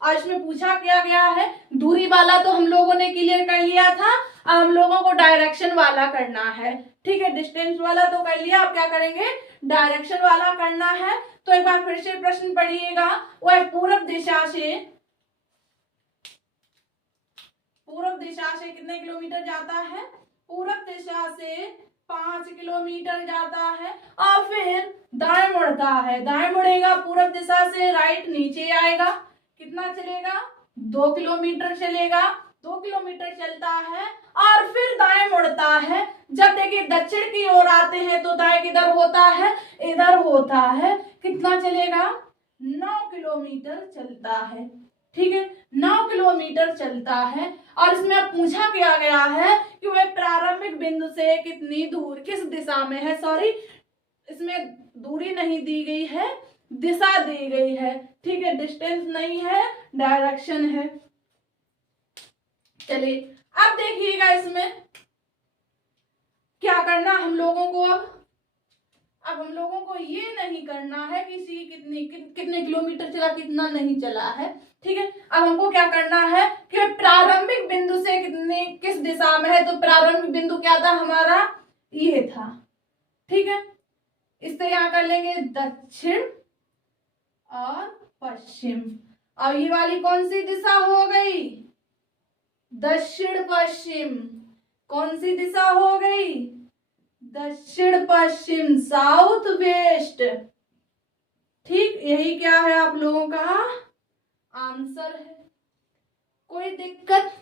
और इसमें पूछा क्या गया है, दूरी वाला तो हम लोगों ने क्लियर कर लिया था, अब हम लोगों को डायरेक्शन वाला करना है। ठीक है, डिस्टेंस वाला तो कर लिया, अब क्या करेंगे, डायरेक्शन वाला करना है। तो एक बार फिर से प्रश्न पढ़िएगा, वह पूर्व दिशा से कितने किलोमीटर जाता है, पूर्व दिशा से 5 किलोमीटर जाता है, और फिर दाएं मुड़ता है, दाएं मुड़ेगा पूर्व दिशा से, राइट नीचे आएगा, कितना चलेगा, 2 किलोमीटर चलेगा, 2 किलोमीटर चलता है और फिर दाएं मुड़ता है। जब देखिए दक्षिण की ओर आते हैं तो दाएं किधर होता है, इधर होता है, कितना चलेगा, 9 किलोमीटर चलता है। ठीक है, 9 किलोमीटर चलता है। और इसमें अब पूछा क्या गया है कि वह प्रारंभिक बिंदु से कितनी दूर, किस दिशा में है, सॉरी इसमें दूरी नहीं दी गई है, दिशा दी गई है। ठीक है, डिस्टेंस नहीं है, डायरेक्शन है। चलिए अब देखिएगा इसमें क्या करना हम लोगों को। अब हम लोगों को ये नहीं करना है कि सी कितने किलोमीटर चला, कितना नहीं चला है। ठीक है, अब हमको क्या करना है कि प्रारंभिक बिंदु से किस दिशा में है। तो प्रारंभिक बिंदु क्या था हमारा, ये था। ठीक है, इससे यहां कर लेंगे दक्षिण और पश्चिम, और ये वाली कौन सी दिशा हो गई, दक्षिण पश्चिम। कौन सी दिशा हो गई, दक्षिण पश्चिम, साउथ वेस्ट। ठीक, यही क्या है आप लोगों का आंसर है। कोई दिक्कत?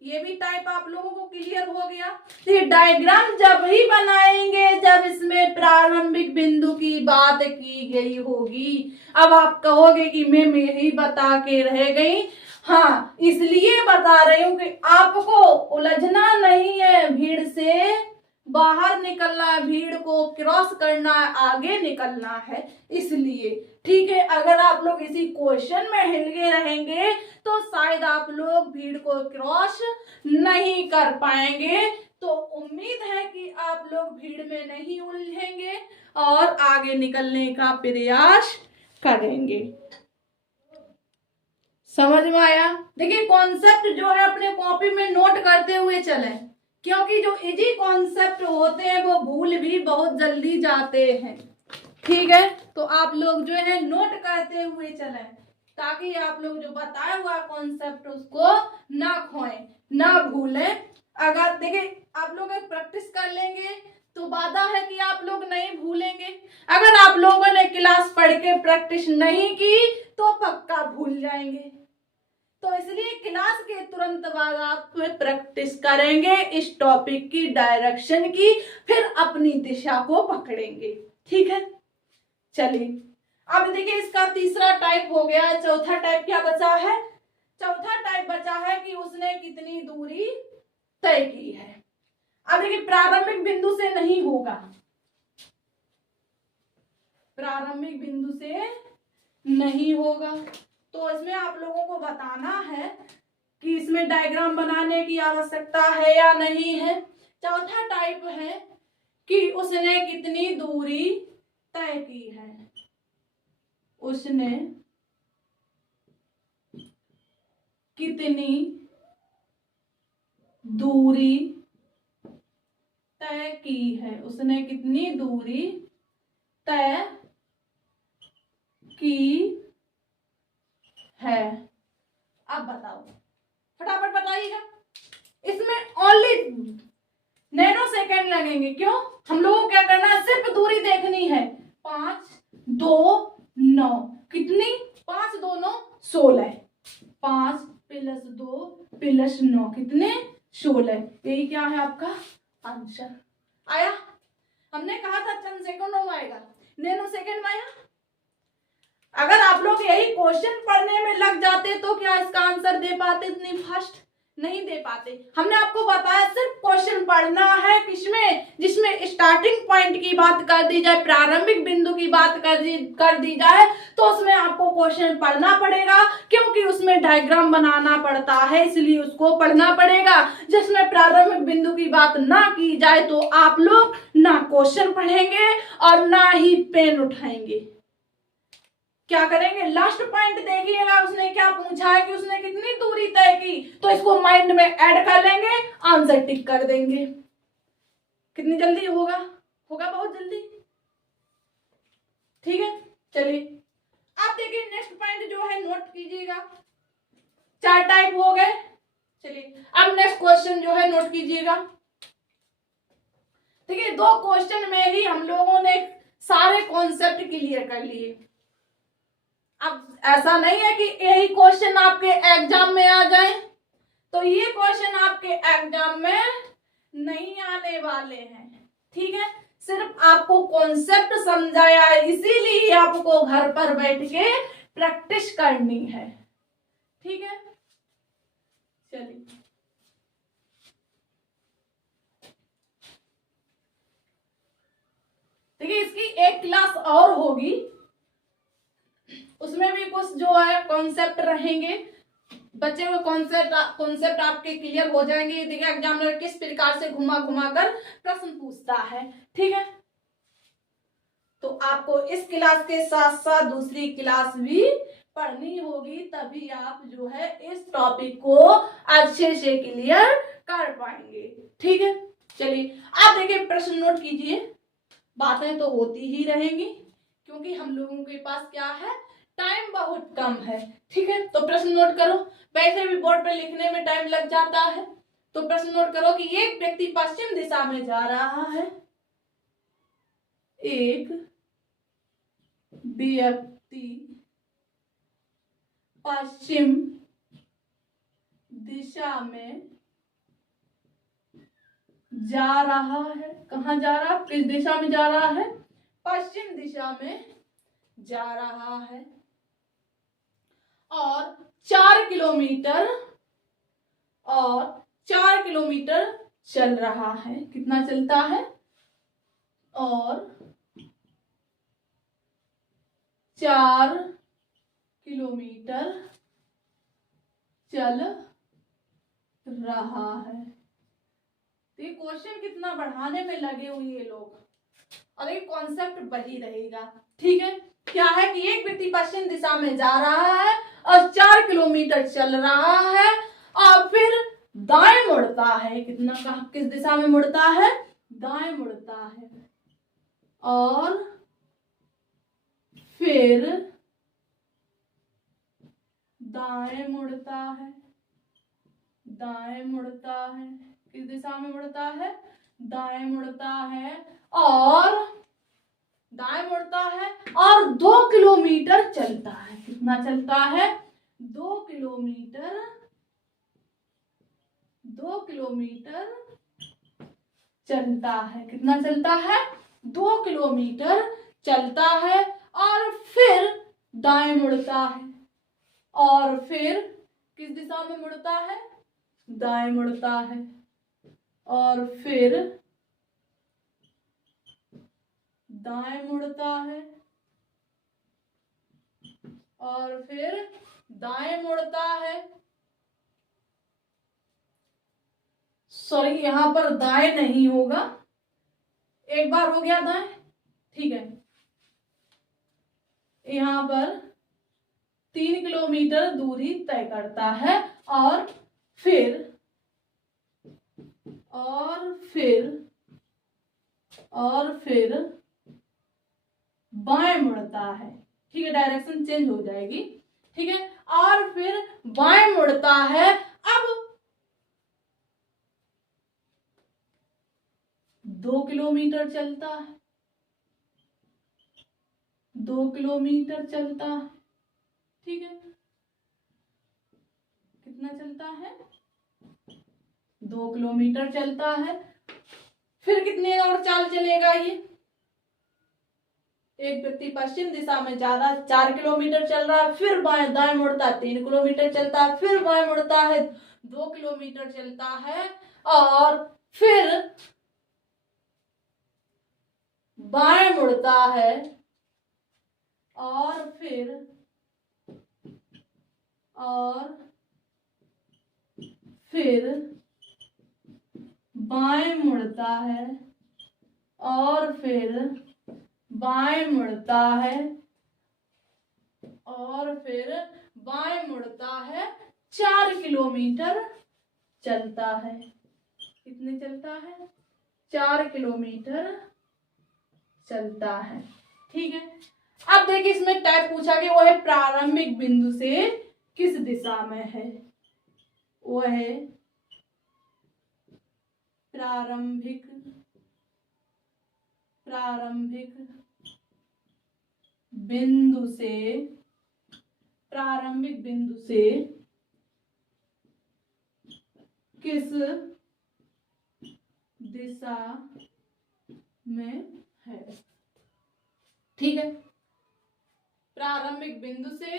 ये भी टाइप आप लोगों को क्लियर हो गया। ये डायग्राम जब ही बनाएंगे जब इसमें प्रारंभिक बिंदु की बात की गई होगी। अब आप कहोगे कि मैं मेरी बता के रह गई, हाँ इसलिए बता रही हूं कि आपको उलझना नहीं है, भीड़ से बाहर निकलना है, भीड़ को क्रॉस करना है, आगे निकलना है, इसलिए। ठीक है, अगर आप लोग इसी क्वेश्चन में हिलके रहेंगे तो शायद आप लोग भीड़ को क्रॉस नहीं कर पाएंगे। तो उम्मीद है कि आप लोग भीड़ में नहीं उलझेंगे और आगे निकलने का प्रयास करेंगे। समझ में आया? देखिए कॉन्सेप्ट जो है अपने कॉपी में नोट करते हुए चलें, क्योंकि जो इजी कॉन्सेप्ट होते हैं वो भूल भी बहुत जल्दी जाते हैं। ठीक है, तो आप लोग जो है नोट करते हुए चलें, ताकि आप लोग जो बताया हुआ कॉन्सेप्ट उसको ना खोएं, ना भूलें। अगर देखिए आप लोग प्रैक्टिस कर लेंगे तो वादा है कि आप लोग नहीं भूलेंगे। अगर आप लोगों ने क्लास पढ़ के प्रैक्टिस नहीं की तो पक्का भूल जाएंगे। तो इसलिए क्लास के तुरंत बाद आप प्रैक्टिस करेंगे इस टॉपिक की, डायरेक्शन की, फिर अपनी दिशा को पकड़ेंगे। ठीक है, चलिए अब देखिए इसका तीसरा टाइप हो गया। चौथा टाइप क्या बचा है, चौथा टाइप बचा है कि उसने कितनी दूरी तय की है। अब देखिए प्रारंभिक बिंदु से नहीं होगा, प्रारंभिक बिंदु से नहीं होगा, तो इसमें आप लोगों को बताना है कि इसमें डायग्राम बनाने की आवश्यकता है या नहीं है। चौथा टाइप है कि उसने कितनी दूरी तय की है, उसने कितनी दूरी तय की है, उसने कितनी दूरी तय की है। अब बताओ, फटाफट बताइएगा। इसमें ओनली नैनो सेकेंड लगेंगे। क्यों? हम लोगों को क्या करना है, सिर्फ दूरी देखनी है। 5 2 9 कितनी, 5 2 9 16, 5 + 2 + 9 कितने, 16। यही क्या है आपका आंसर। आया? हमने कहा था चंद सेकंडों में आएगा, नैनो सेकंड में आया। अगर आप लोग यही क्वेश्चन पढ़ने में लग जाते तो क्या इसका आंसर दे पाते इतनी फास्ट? नहीं दे पाते। हमने आपको बताया सिर्फ क्वेश्चन पढ़ना है, किसमें, जिसमें स्टार्टिंग पॉइंट की बात कर दी जाए, प्रारंभिक बिंदु की बात कर दी जाए, तो उसमें आपको क्वेश्चन पढ़ना पड़ेगा, क्योंकि उसमें डायग्राम बनाना पड़ता है, इसलिए उसको पढ़ना पड़ेगा। जिसमें प्रारंभिक बिंदु की बात ना की जाए तो आप लोग ना क्वेश्चन पढ़ेंगे और ना ही पेन उठाएंगे। क्या करेंगे, लास्ट पॉइंट देखिएगा, उसने क्या पूछा है कि उसने कितनी दूरी तय की, तो इसको माइंड में ऐड कर लेंगे, आंसर टिक कर देंगे। कितनी जल्दी होगा? होगा बहुत जल्दी। ठीक है, चलिए आप देखिए नेक्स्ट पॉइंट जो है नोट कीजिएगा। 4 टाइप हो गए। चलिए अब नेक्स्ट क्वेश्चन जो है नोट कीजिएगा। देखिए 2 क्वेश्चन में ही हम लोगों ने सारे कॉन्सेप्ट क्लियर कर लिए। अब ऐसा नहीं है कि यही क्वेश्चन आपके एग्जाम में आ जाए, तो ये क्वेश्चन आपके एग्जाम में नहीं आने वाले हैं। ठीक है, सिर्फ आपको कॉन्सेप्ट समझाया है, इसीलिए आपको घर पर बैठ के प्रैक्टिस करनी है। ठीक है, चलिए देखिए इसकी एक क्लास और होगी, उसमें भी कुछ जो है कॉन्सेप्ट रहेंगे, बच्चे को कॉन्सेप्ट आपके क्लियर हो जाएंगे। देखिए एग्जामिनर किस प्रकार से घुमा घुमा कर प्रश्न पूछता है। ठीक है, तो आपको इस क्लास के साथ साथ दूसरी क्लास भी पढ़नी होगी, तभी आप जो है इस टॉपिक को अच्छे से क्लियर कर पाएंगे। ठीक है, चलिए आप देखिए प्रश्न नोट कीजिए। बातें तो होती ही रहेंगी, क्योंकि हम लोगों के पास क्या है, टाइम बहुत कम है। ठीक है, तो प्रश्न नोट करो। वैसे भी बोर्ड पर लिखने में टाइम लग जाता है, तो प्रश्न नोट करो कि एक व्यक्ति पश्चिम दिशा में जा रहा है, एक व्यक्ति पश्चिम दिशा में जा रहा है। कहाँ जा रहा है, किस दिशा में जा रहा है, पश्चिम दिशा में जा रहा है, और 4 किलोमीटर चल रहा है। कितना चलता है, और 4 किलोमीटर चल रहा है। तो ये क्वेश्चन कितना बढ़ाने में लगे हुए ये लोग, और एक कॉन्सेप्ट वही रहेगा। ठीक है, क्या है कि एक व्यक्ति पश्चिम दिशा में जा रहा है और 4 किलोमीटर चल रहा है, और फिर दाएं मुड़ता है। कितना, कहा, किस दिशा में मुड़ता है, दाएं मुड़ता है, और फिर दाएं मुड़ता है, दाएं मुड़ता है, किस दिशा में मुड़ता है, दाएं मुड़ता है, और दाएं मुड़ता है, और 2 किलोमीटर चलता है। कितना चलता है, 2 किलोमीटर, 2 किलोमीटर चलता है। कितना चलता है, 2 किलोमीटर चलता है, और फिर दाएं मुड़ता है, और फिर किस दिशा में मुड़ता है, दाएं मुड़ता है, और फिर दाएं मुड़ता है, और फिर दाएं मुड़ता है, सॉरी, यहाँ पर दाएं नहीं होगा, एक बार हो गया दाएं, ठीक है। यहाँ पर 3 किलोमीटर दूरी तय करता है और फिर बाएं मुड़ता है, ठीक है, डायरेक्शन चेंज हो जाएगी, ठीक है, और फिर बाएं मुड़ता है। अब 2 किलोमीटर चलता है, 2 किलोमीटर चलता है, ठीक है, कितना चलता है, 2 किलोमीटर चलता है। फिर कितने और चाल चलेगा ये, एक व्यक्ति पश्चिम दिशा में जा रहा है, 4 किलोमीटर चल रहा है, फिर बाएं दाएं मुड़ता है, 3 किलोमीटर चलता है, फिर बाएं मुड़ता है, 2 किलोमीटर चलता है, और फिर बाएं मुड़ता है, और फिर बाएं मुड़ता है, और फिर बाएं मुड़ता है, और फिर बाएं मुड़ता है, 4 किलोमीटर चलता है। कितने चलता है, 4 किलोमीटर चलता है, ठीक है। अब देखिए इसमें टाइप पूछा कि वो है प्रारंभिक बिंदु से किस दिशा में है, वो है प्रारंभिक बिंदु से किस दिशा में है, ठीक है, प्रारंभिक बिंदु से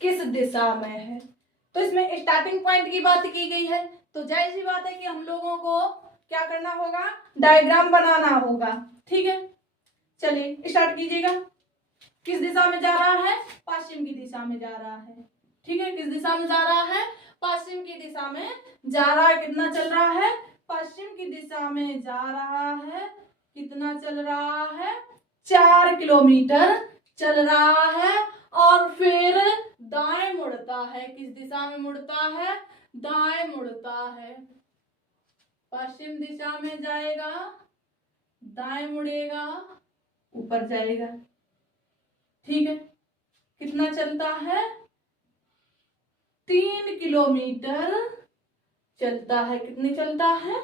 किस दिशा में है। तो इसमें स्टार्टिंग पॉइंट की बात की गई है, तो जाहिर सी बात है कि हम लोगों को क्या करना होगा, डायग्राम बनाना होगा, ठीक है। चलिए स्टार्ट कीजिएगा। किस दिशा में जा रहा है, पश्चिम की दिशा में जा रहा है, ठीक है, किस दिशा में जा रहा है, पश्चिम की दिशा में जा रहा है। कितना चल रहा है, पश्चिम की दिशा में जा रहा है, कितना चल रहा है, 4 किलोमीटर चल रहा है, और फिर दाएं मुड़ता है। किस दिशा में मुड़ता है, दाएं मुड़ता है, पश्चिम दिशा में जाएगा, दाएं मुड़ेगा, ऊपर जाएगा, ठीक है। कितना चलता है, 3 किलोमीटर चलता है। कितनी चलता है,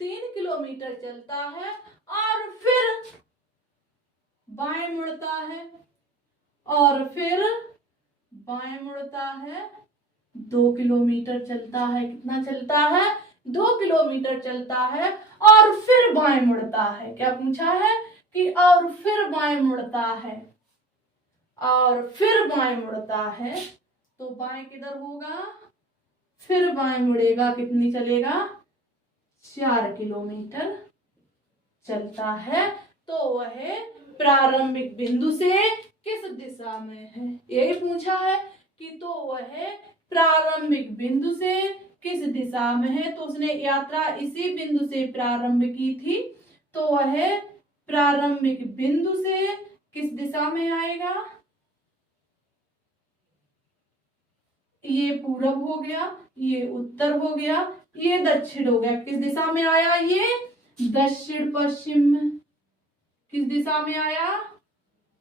3 किलोमीटर चलता है, और फिर बाएं मुड़ता है, और फिर बाएं मुड़ता है, 2 किलोमीटर चलता है। कितना चलता है, 2 किलोमीटर चलता है, और फिर बाएं मुड़ता है। क्या पूछा है कि और फिर बाएं मुड़ता है, और फिर बाएं मुड़ता है, तो बाएं किधर होगा, फिर बाएं मुड़ेगा, कितनी चलेगा, 4 किलोमीटर चलता है। तो वह प्रारंभिक बिंदु से किस दिशा में है, यही पूछा है कि तो वह प्रारंभिक बिंदु से किस दिशा में है। तो उसने यात्रा इसी बिंदु से प्रारंभ की थी, तो वह प्रारंभिक बिंदु से किस दिशा में आएगा, ये पूरब हो गया, ये उत्तर हो गया, ये दक्षिण हो गया। किस दिशा में आया, ये दक्षिण पश्चिम में। किस दिशा में आया,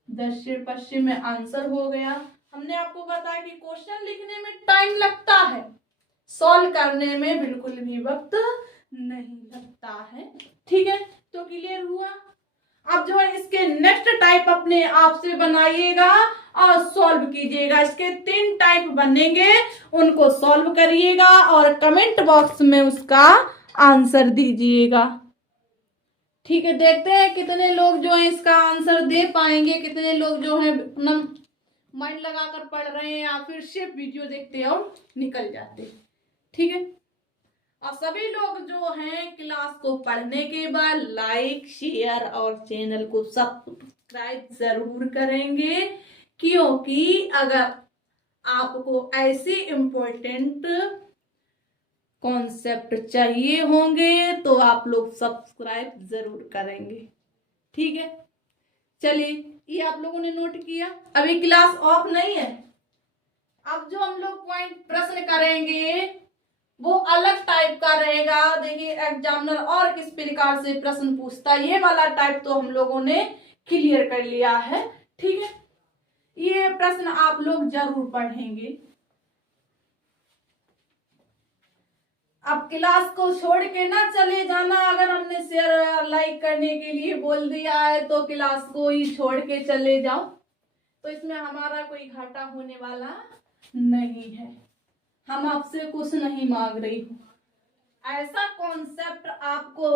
दक्षिण पश्चिम में। आंसर हो गया। हमने आपको बताया कि क्वेश्चन लिखने में टाइम लगता है, सॉल्व करने में बिल्कुल भी वक्त नहीं लगता है, ठीक है। तो क्लियर हुआ। अब जो है इसके नेक्स्ट टाइप अपने आप से बनाइएगा और सॉल्व कीजिएगा। इसके 3 टाइप बनेंगे, उनको सॉल्व करिएगा और कमेंट बॉक्स में उसका आंसर दीजिएगा, ठीक है। देखते हैं कितने लोग जो है इसका आंसर दे पाएंगे, कितने लोग जो है अपना माइंड लगाकर पढ़ रहे हैं या फिर सिर्फ वीडियो देखते हैं और निकल जाते हैं, ठीक है। और सभी लोग जो हैं क्लास को पढ़ने के बाद लाइक, शेयर और चैनल को सब्सक्राइब जरूर करेंगे, क्योंकि अगर आपको ऐसी इम्पोर्टेंट कॉन्सेप्ट चाहिए होंगे तो आप लोग सब्सक्राइब जरूर करेंगे, ठीक है। चलिए, ये आप लोगों ने नोट किया। अभी क्लास ऑफ नहीं है। अब जो हम लोग पॉइंट प्रश्न करेंगे वो अलग टाइप का रहेगा। देखिए एग्जामिनर और किस प्रकार से प्रश्न पूछता है, ये वाला टाइप तो हम लोगों ने क्लियर कर लिया है, ठीक है। ये प्रश्न आप लोग जरूर पढ़ेंगे। अब क्लास को छोड़ के ना चले जाना। अगर हमने शेयर लाइक करने के लिए बोल दिया है तो क्लास को ही छोड़ के चले जाओ, तो इसमें हमारा कोई घाटा होने वाला नहीं है। हम आपसे कुछ नहीं मांग रही हूँ। ऐसा कॉन्सेप्ट आपको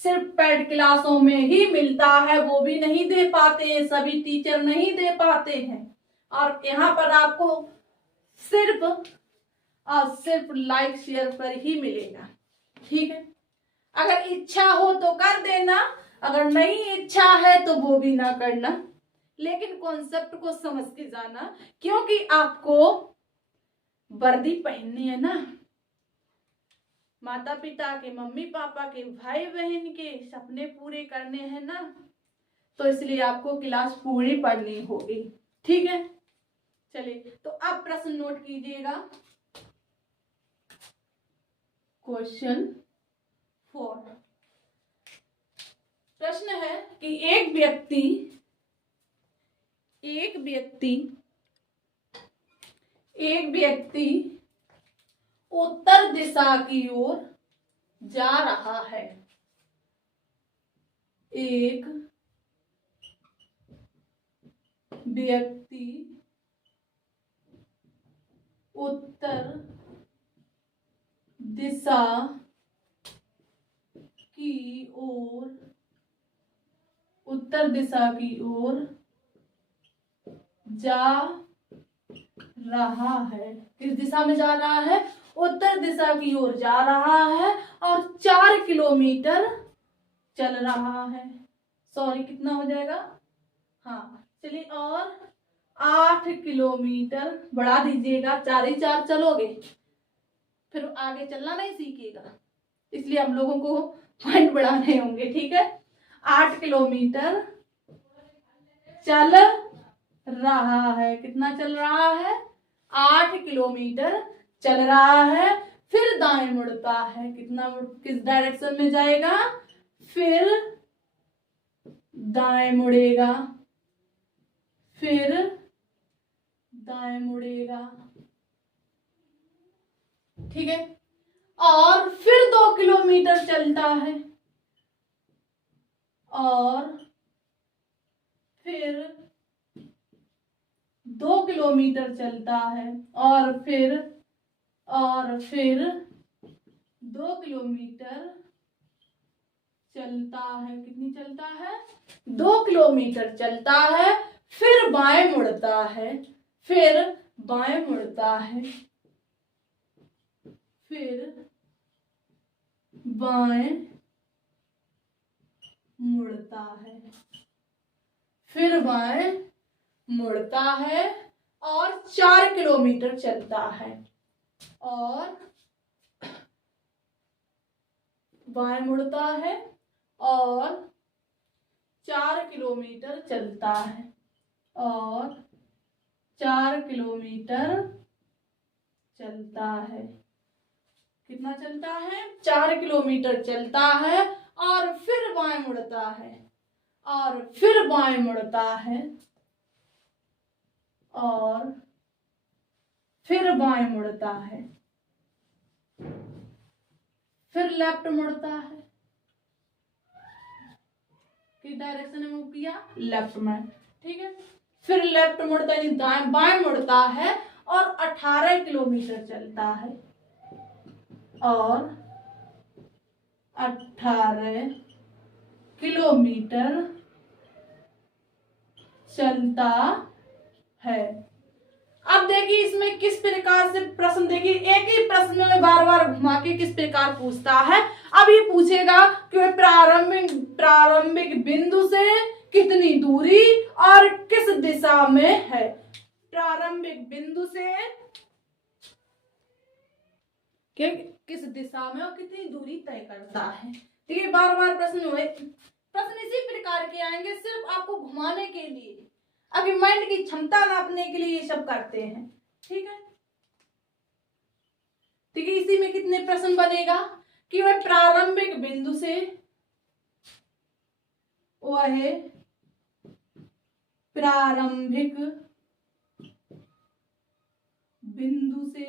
सिर्फ पेड क्लासों में ही मिलता है, वो भी नहीं दे पाते हैं, सभी टीचर नहीं दे पाते हैं। और यहाँ पर आपको सिर्फ और सिर्फ लाइक शेयर पर ही मिलेगा, ठीक है। अगर इच्छा हो तो कर देना, अगर नहीं इच्छा है तो वो भी ना करना, लेकिन कॉन्सेप्ट को समझ के जाना, क्योंकि आपको वर्दी पहननी है ना। माता पिता के, मम्मी पापा के, भाई बहन के सपने पूरे करने हैं ना, तो इसलिए आपको क्लास पूरी पढ़नी होगी, ठीक है। चलिए, तो अब प्रश्न नोट कीजिएगा। क्वेश्चन 4 प्रश्न है कि एक व्यक्ति उत्तर दिशा की ओर जा रहा है। एक व्यक्ति उत्तर दिशा की ओर जा रहा है। किस दिशा में जा रहा है? उत्तर दिशा की ओर जा रहा है और 4 किलोमीटर चल रहा है। सॉरी, कितना हो जाएगा? हाँ चलिए, और 8 किलोमीटर बढ़ा दीजिएगा। 4 ही 4 चलोगे फिर आगे चलना नहीं सीखिएगा, इसलिए हम लोगों को पॉइंट बढ़ाने होंगे, ठीक है। 8 किलोमीटर चल रहा है। कितना चल रहा है? 8 किलोमीटर चल रहा है। फिर दाएं मुड़ता है। किस डायरेक्शन में जाएगा? फिर दाएं मुड़ेगा। ठीक है। और फिर 2 किलोमीटर चलता है और फिर 2 किलोमीटर चलता है और फिर 2 किलोमीटर चलता है। कितनी चलता है? 2 किलोमीटर चलता है। फिर बाएं मुड़ता है। फिर बाएं मुड़ता है। और 4 किलोमीटर चलता है और बाएं मुड़ता है और 4 किलोमीटर चलता है और 4 किलोमीटर चलता है। कितना चलता है? 4 किलोमीटर चलता है और फिर बाएं मुड़ता है और फिर बाएं मुड़ता है और फिर बाएं मुड़ता है। फिर लेफ्ट मुड़ता है। किस डायरेक्शन में मूव किया? लेफ्ट में, ठीक है। फिर लेफ्ट मुड़ता है, दाएं बाएं मुड़ता है और 18 किलोमीटर चलता है और 18 किलोमीटर चलता है। अब देखिए इसमें किस प्रकार से प्रश्न, देखिए एक ही प्रश्न में बार बार घुमा के किस प्रकार पूछता है। अब ये पूछेगा कि प्रारंभिक बिंदु से कितनी दूरी और किस दिशा में है। प्रारंभिक बिंदु से कि किस दिशा में और कितनी दूरी तय करता है। ठीक है, बार बार प्रश्न हुए, प्रश्न इसी प्रकार के आएंगे, सिर्फ आपको घुमाने के लिए, आपकी माइंड की क्षमता नापने के लिए ये सब करते हैं। ठीक है, ठीक है, इसी में कितने प्रश्न बनेगा कि वह प्रारंभिक बिंदु से, वह प्रारंभिक बिंदु से,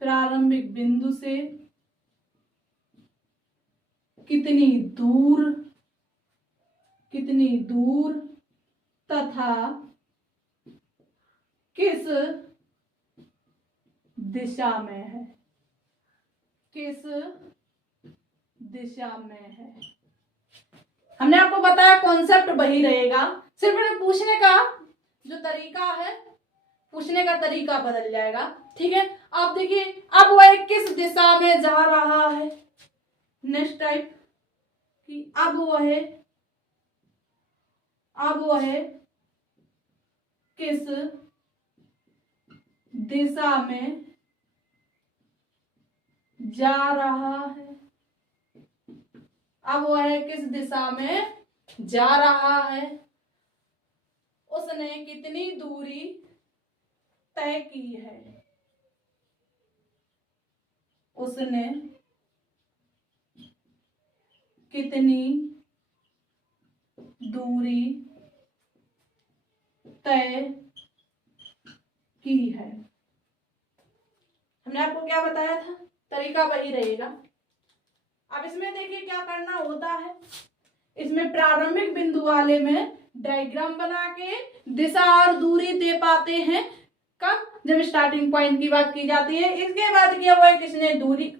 प्रारंभिक बिंदु से कितनी दूर तथा किस दिशा में है, किस दिशा में है। हमने आपको बताया कॉन्सेप्ट वही रहेगा, सिर्फ पूछने का जो तरीका है, पूछने का तरीका बदल जाएगा। ठीक है, आप देखिए अब वह किस दिशा में जा रहा है। नेक्स्ट टाइप कि अब वह किस दिशा में जा रहा है, अब वह किस दिशा में जा रहा है, उसने कितनी दूरी तय की है, उसने कितनी दूरी तय की है। हमने आपको क्या बताया था, तरीका वही रहेगा। अब इसमें देखिए क्या करना होता है, इसमें प्रारंभिक बिंदु वाले में डायग्राम बना के दिशा और दूरी दे पाते हैं। कब, जब स्टार्टिंग पॉइंट की बात की जाती है। इसके बाद क्या हुआ है, किसने दूरी,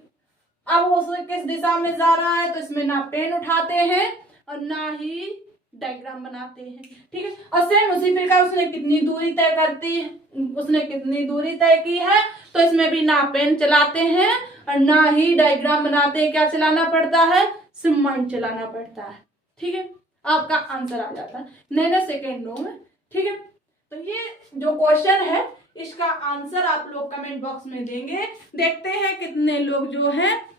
अब वो किस दिशा में जा रहा है, तो इसमें ना पेन उठाते हैं और ना ही डायग्राम बनाते हैं। ठीक है, और सेम उसी प्रकार उसने कितनी दूरी तय करती है, उसने कितनी दूरी तय की है, तो इसमें भी ना पेन चलाते हैं और ना ही डायग्राम बनाते हैं। क्या चलाना पड़ता है, सिम्माइंड चलाना पड़ता है। ठीक है, आपका आंसर आ जाता है नैनो सेकेंडों में। ठीक है, तो ये जो क्वेश्चन है इसका आंसर आप लोग कमेंट बॉक्स में देंगे। देखते हैं कितने लोग जो हैं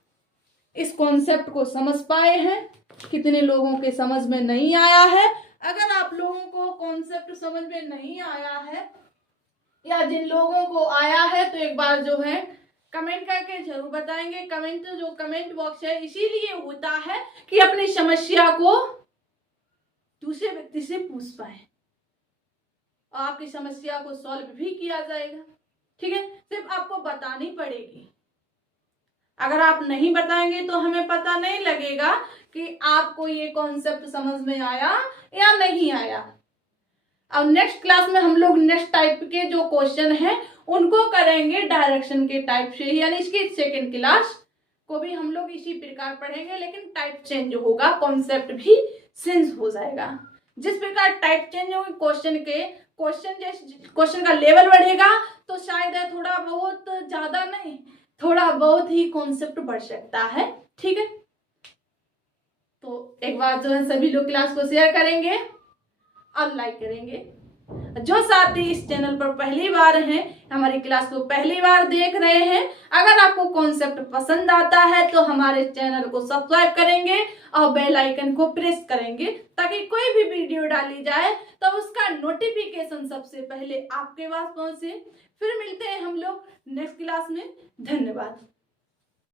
इस कॉन्सेप्ट को समझ पाए हैं, कितने लोगों के समझ में नहीं आया है। अगर आप लोगों को कॉन्सेप्ट समझ में नहीं आया है या जिन लोगों को आया है तो एक बार जो है कमेंट करके जरूर बताएंगे। कमेंट बॉक्स है इसीलिए होता है कि अपनी समस्या को दूसरे व्यक्ति से पूछ पाए, आपकी समस्या को सॉल्व भी किया जाएगा। ठीक है, सिर्फ आपको बतानी पड़ेगी। अगर आप नहीं बताएंगे तो हमें पता नहीं लगेगा कि आपको ये कॉन्सेप्ट समझ में आया या नहीं आया। अब नेक्स्ट क्लास में हम लोग नेक्स्ट टाइप के जो क्वेश्चन हैं उनको करेंगे डायरेक्शन के टाइप से, यानी इसकी सेकेंड क्लास को भी हम लोग इसी प्रकार पढ़ेंगे, लेकिन टाइप चेंज होगा, कॉन्सेप्ट भी चेंज हो जाएगा। जिस प्रकार टाइप चेंज होगी क्वेश्चन का लेवल बढ़ेगा, तो शायद थोड़ा बहुत ज्यादा नहीं, थोड़ा बहुत ही कॉन्सेप्ट बढ़ सकता है। ठीक है, तो एक बार जो है सभी लोग क्लास को शेयर करेंगे और लाइक करेंगे। जो साथी इस चैनल पर पहली बार हैं, हमारी क्लास को पहली बार देख रहे हैं, अगर आपको कॉन्सेप्ट पसंद आता है तो हमारे चैनल को सब्सक्राइब करेंगे और बेल आइकन को प्रेस करेंगे, ताकि कोई भी वीडियो डाली जाए तो उसका नोटिफिकेशन सबसे पहले आपके पास पहुंचे। फिर मिलते हैं हम लोग नेक्स्ट क्लास में। धन्यवाद।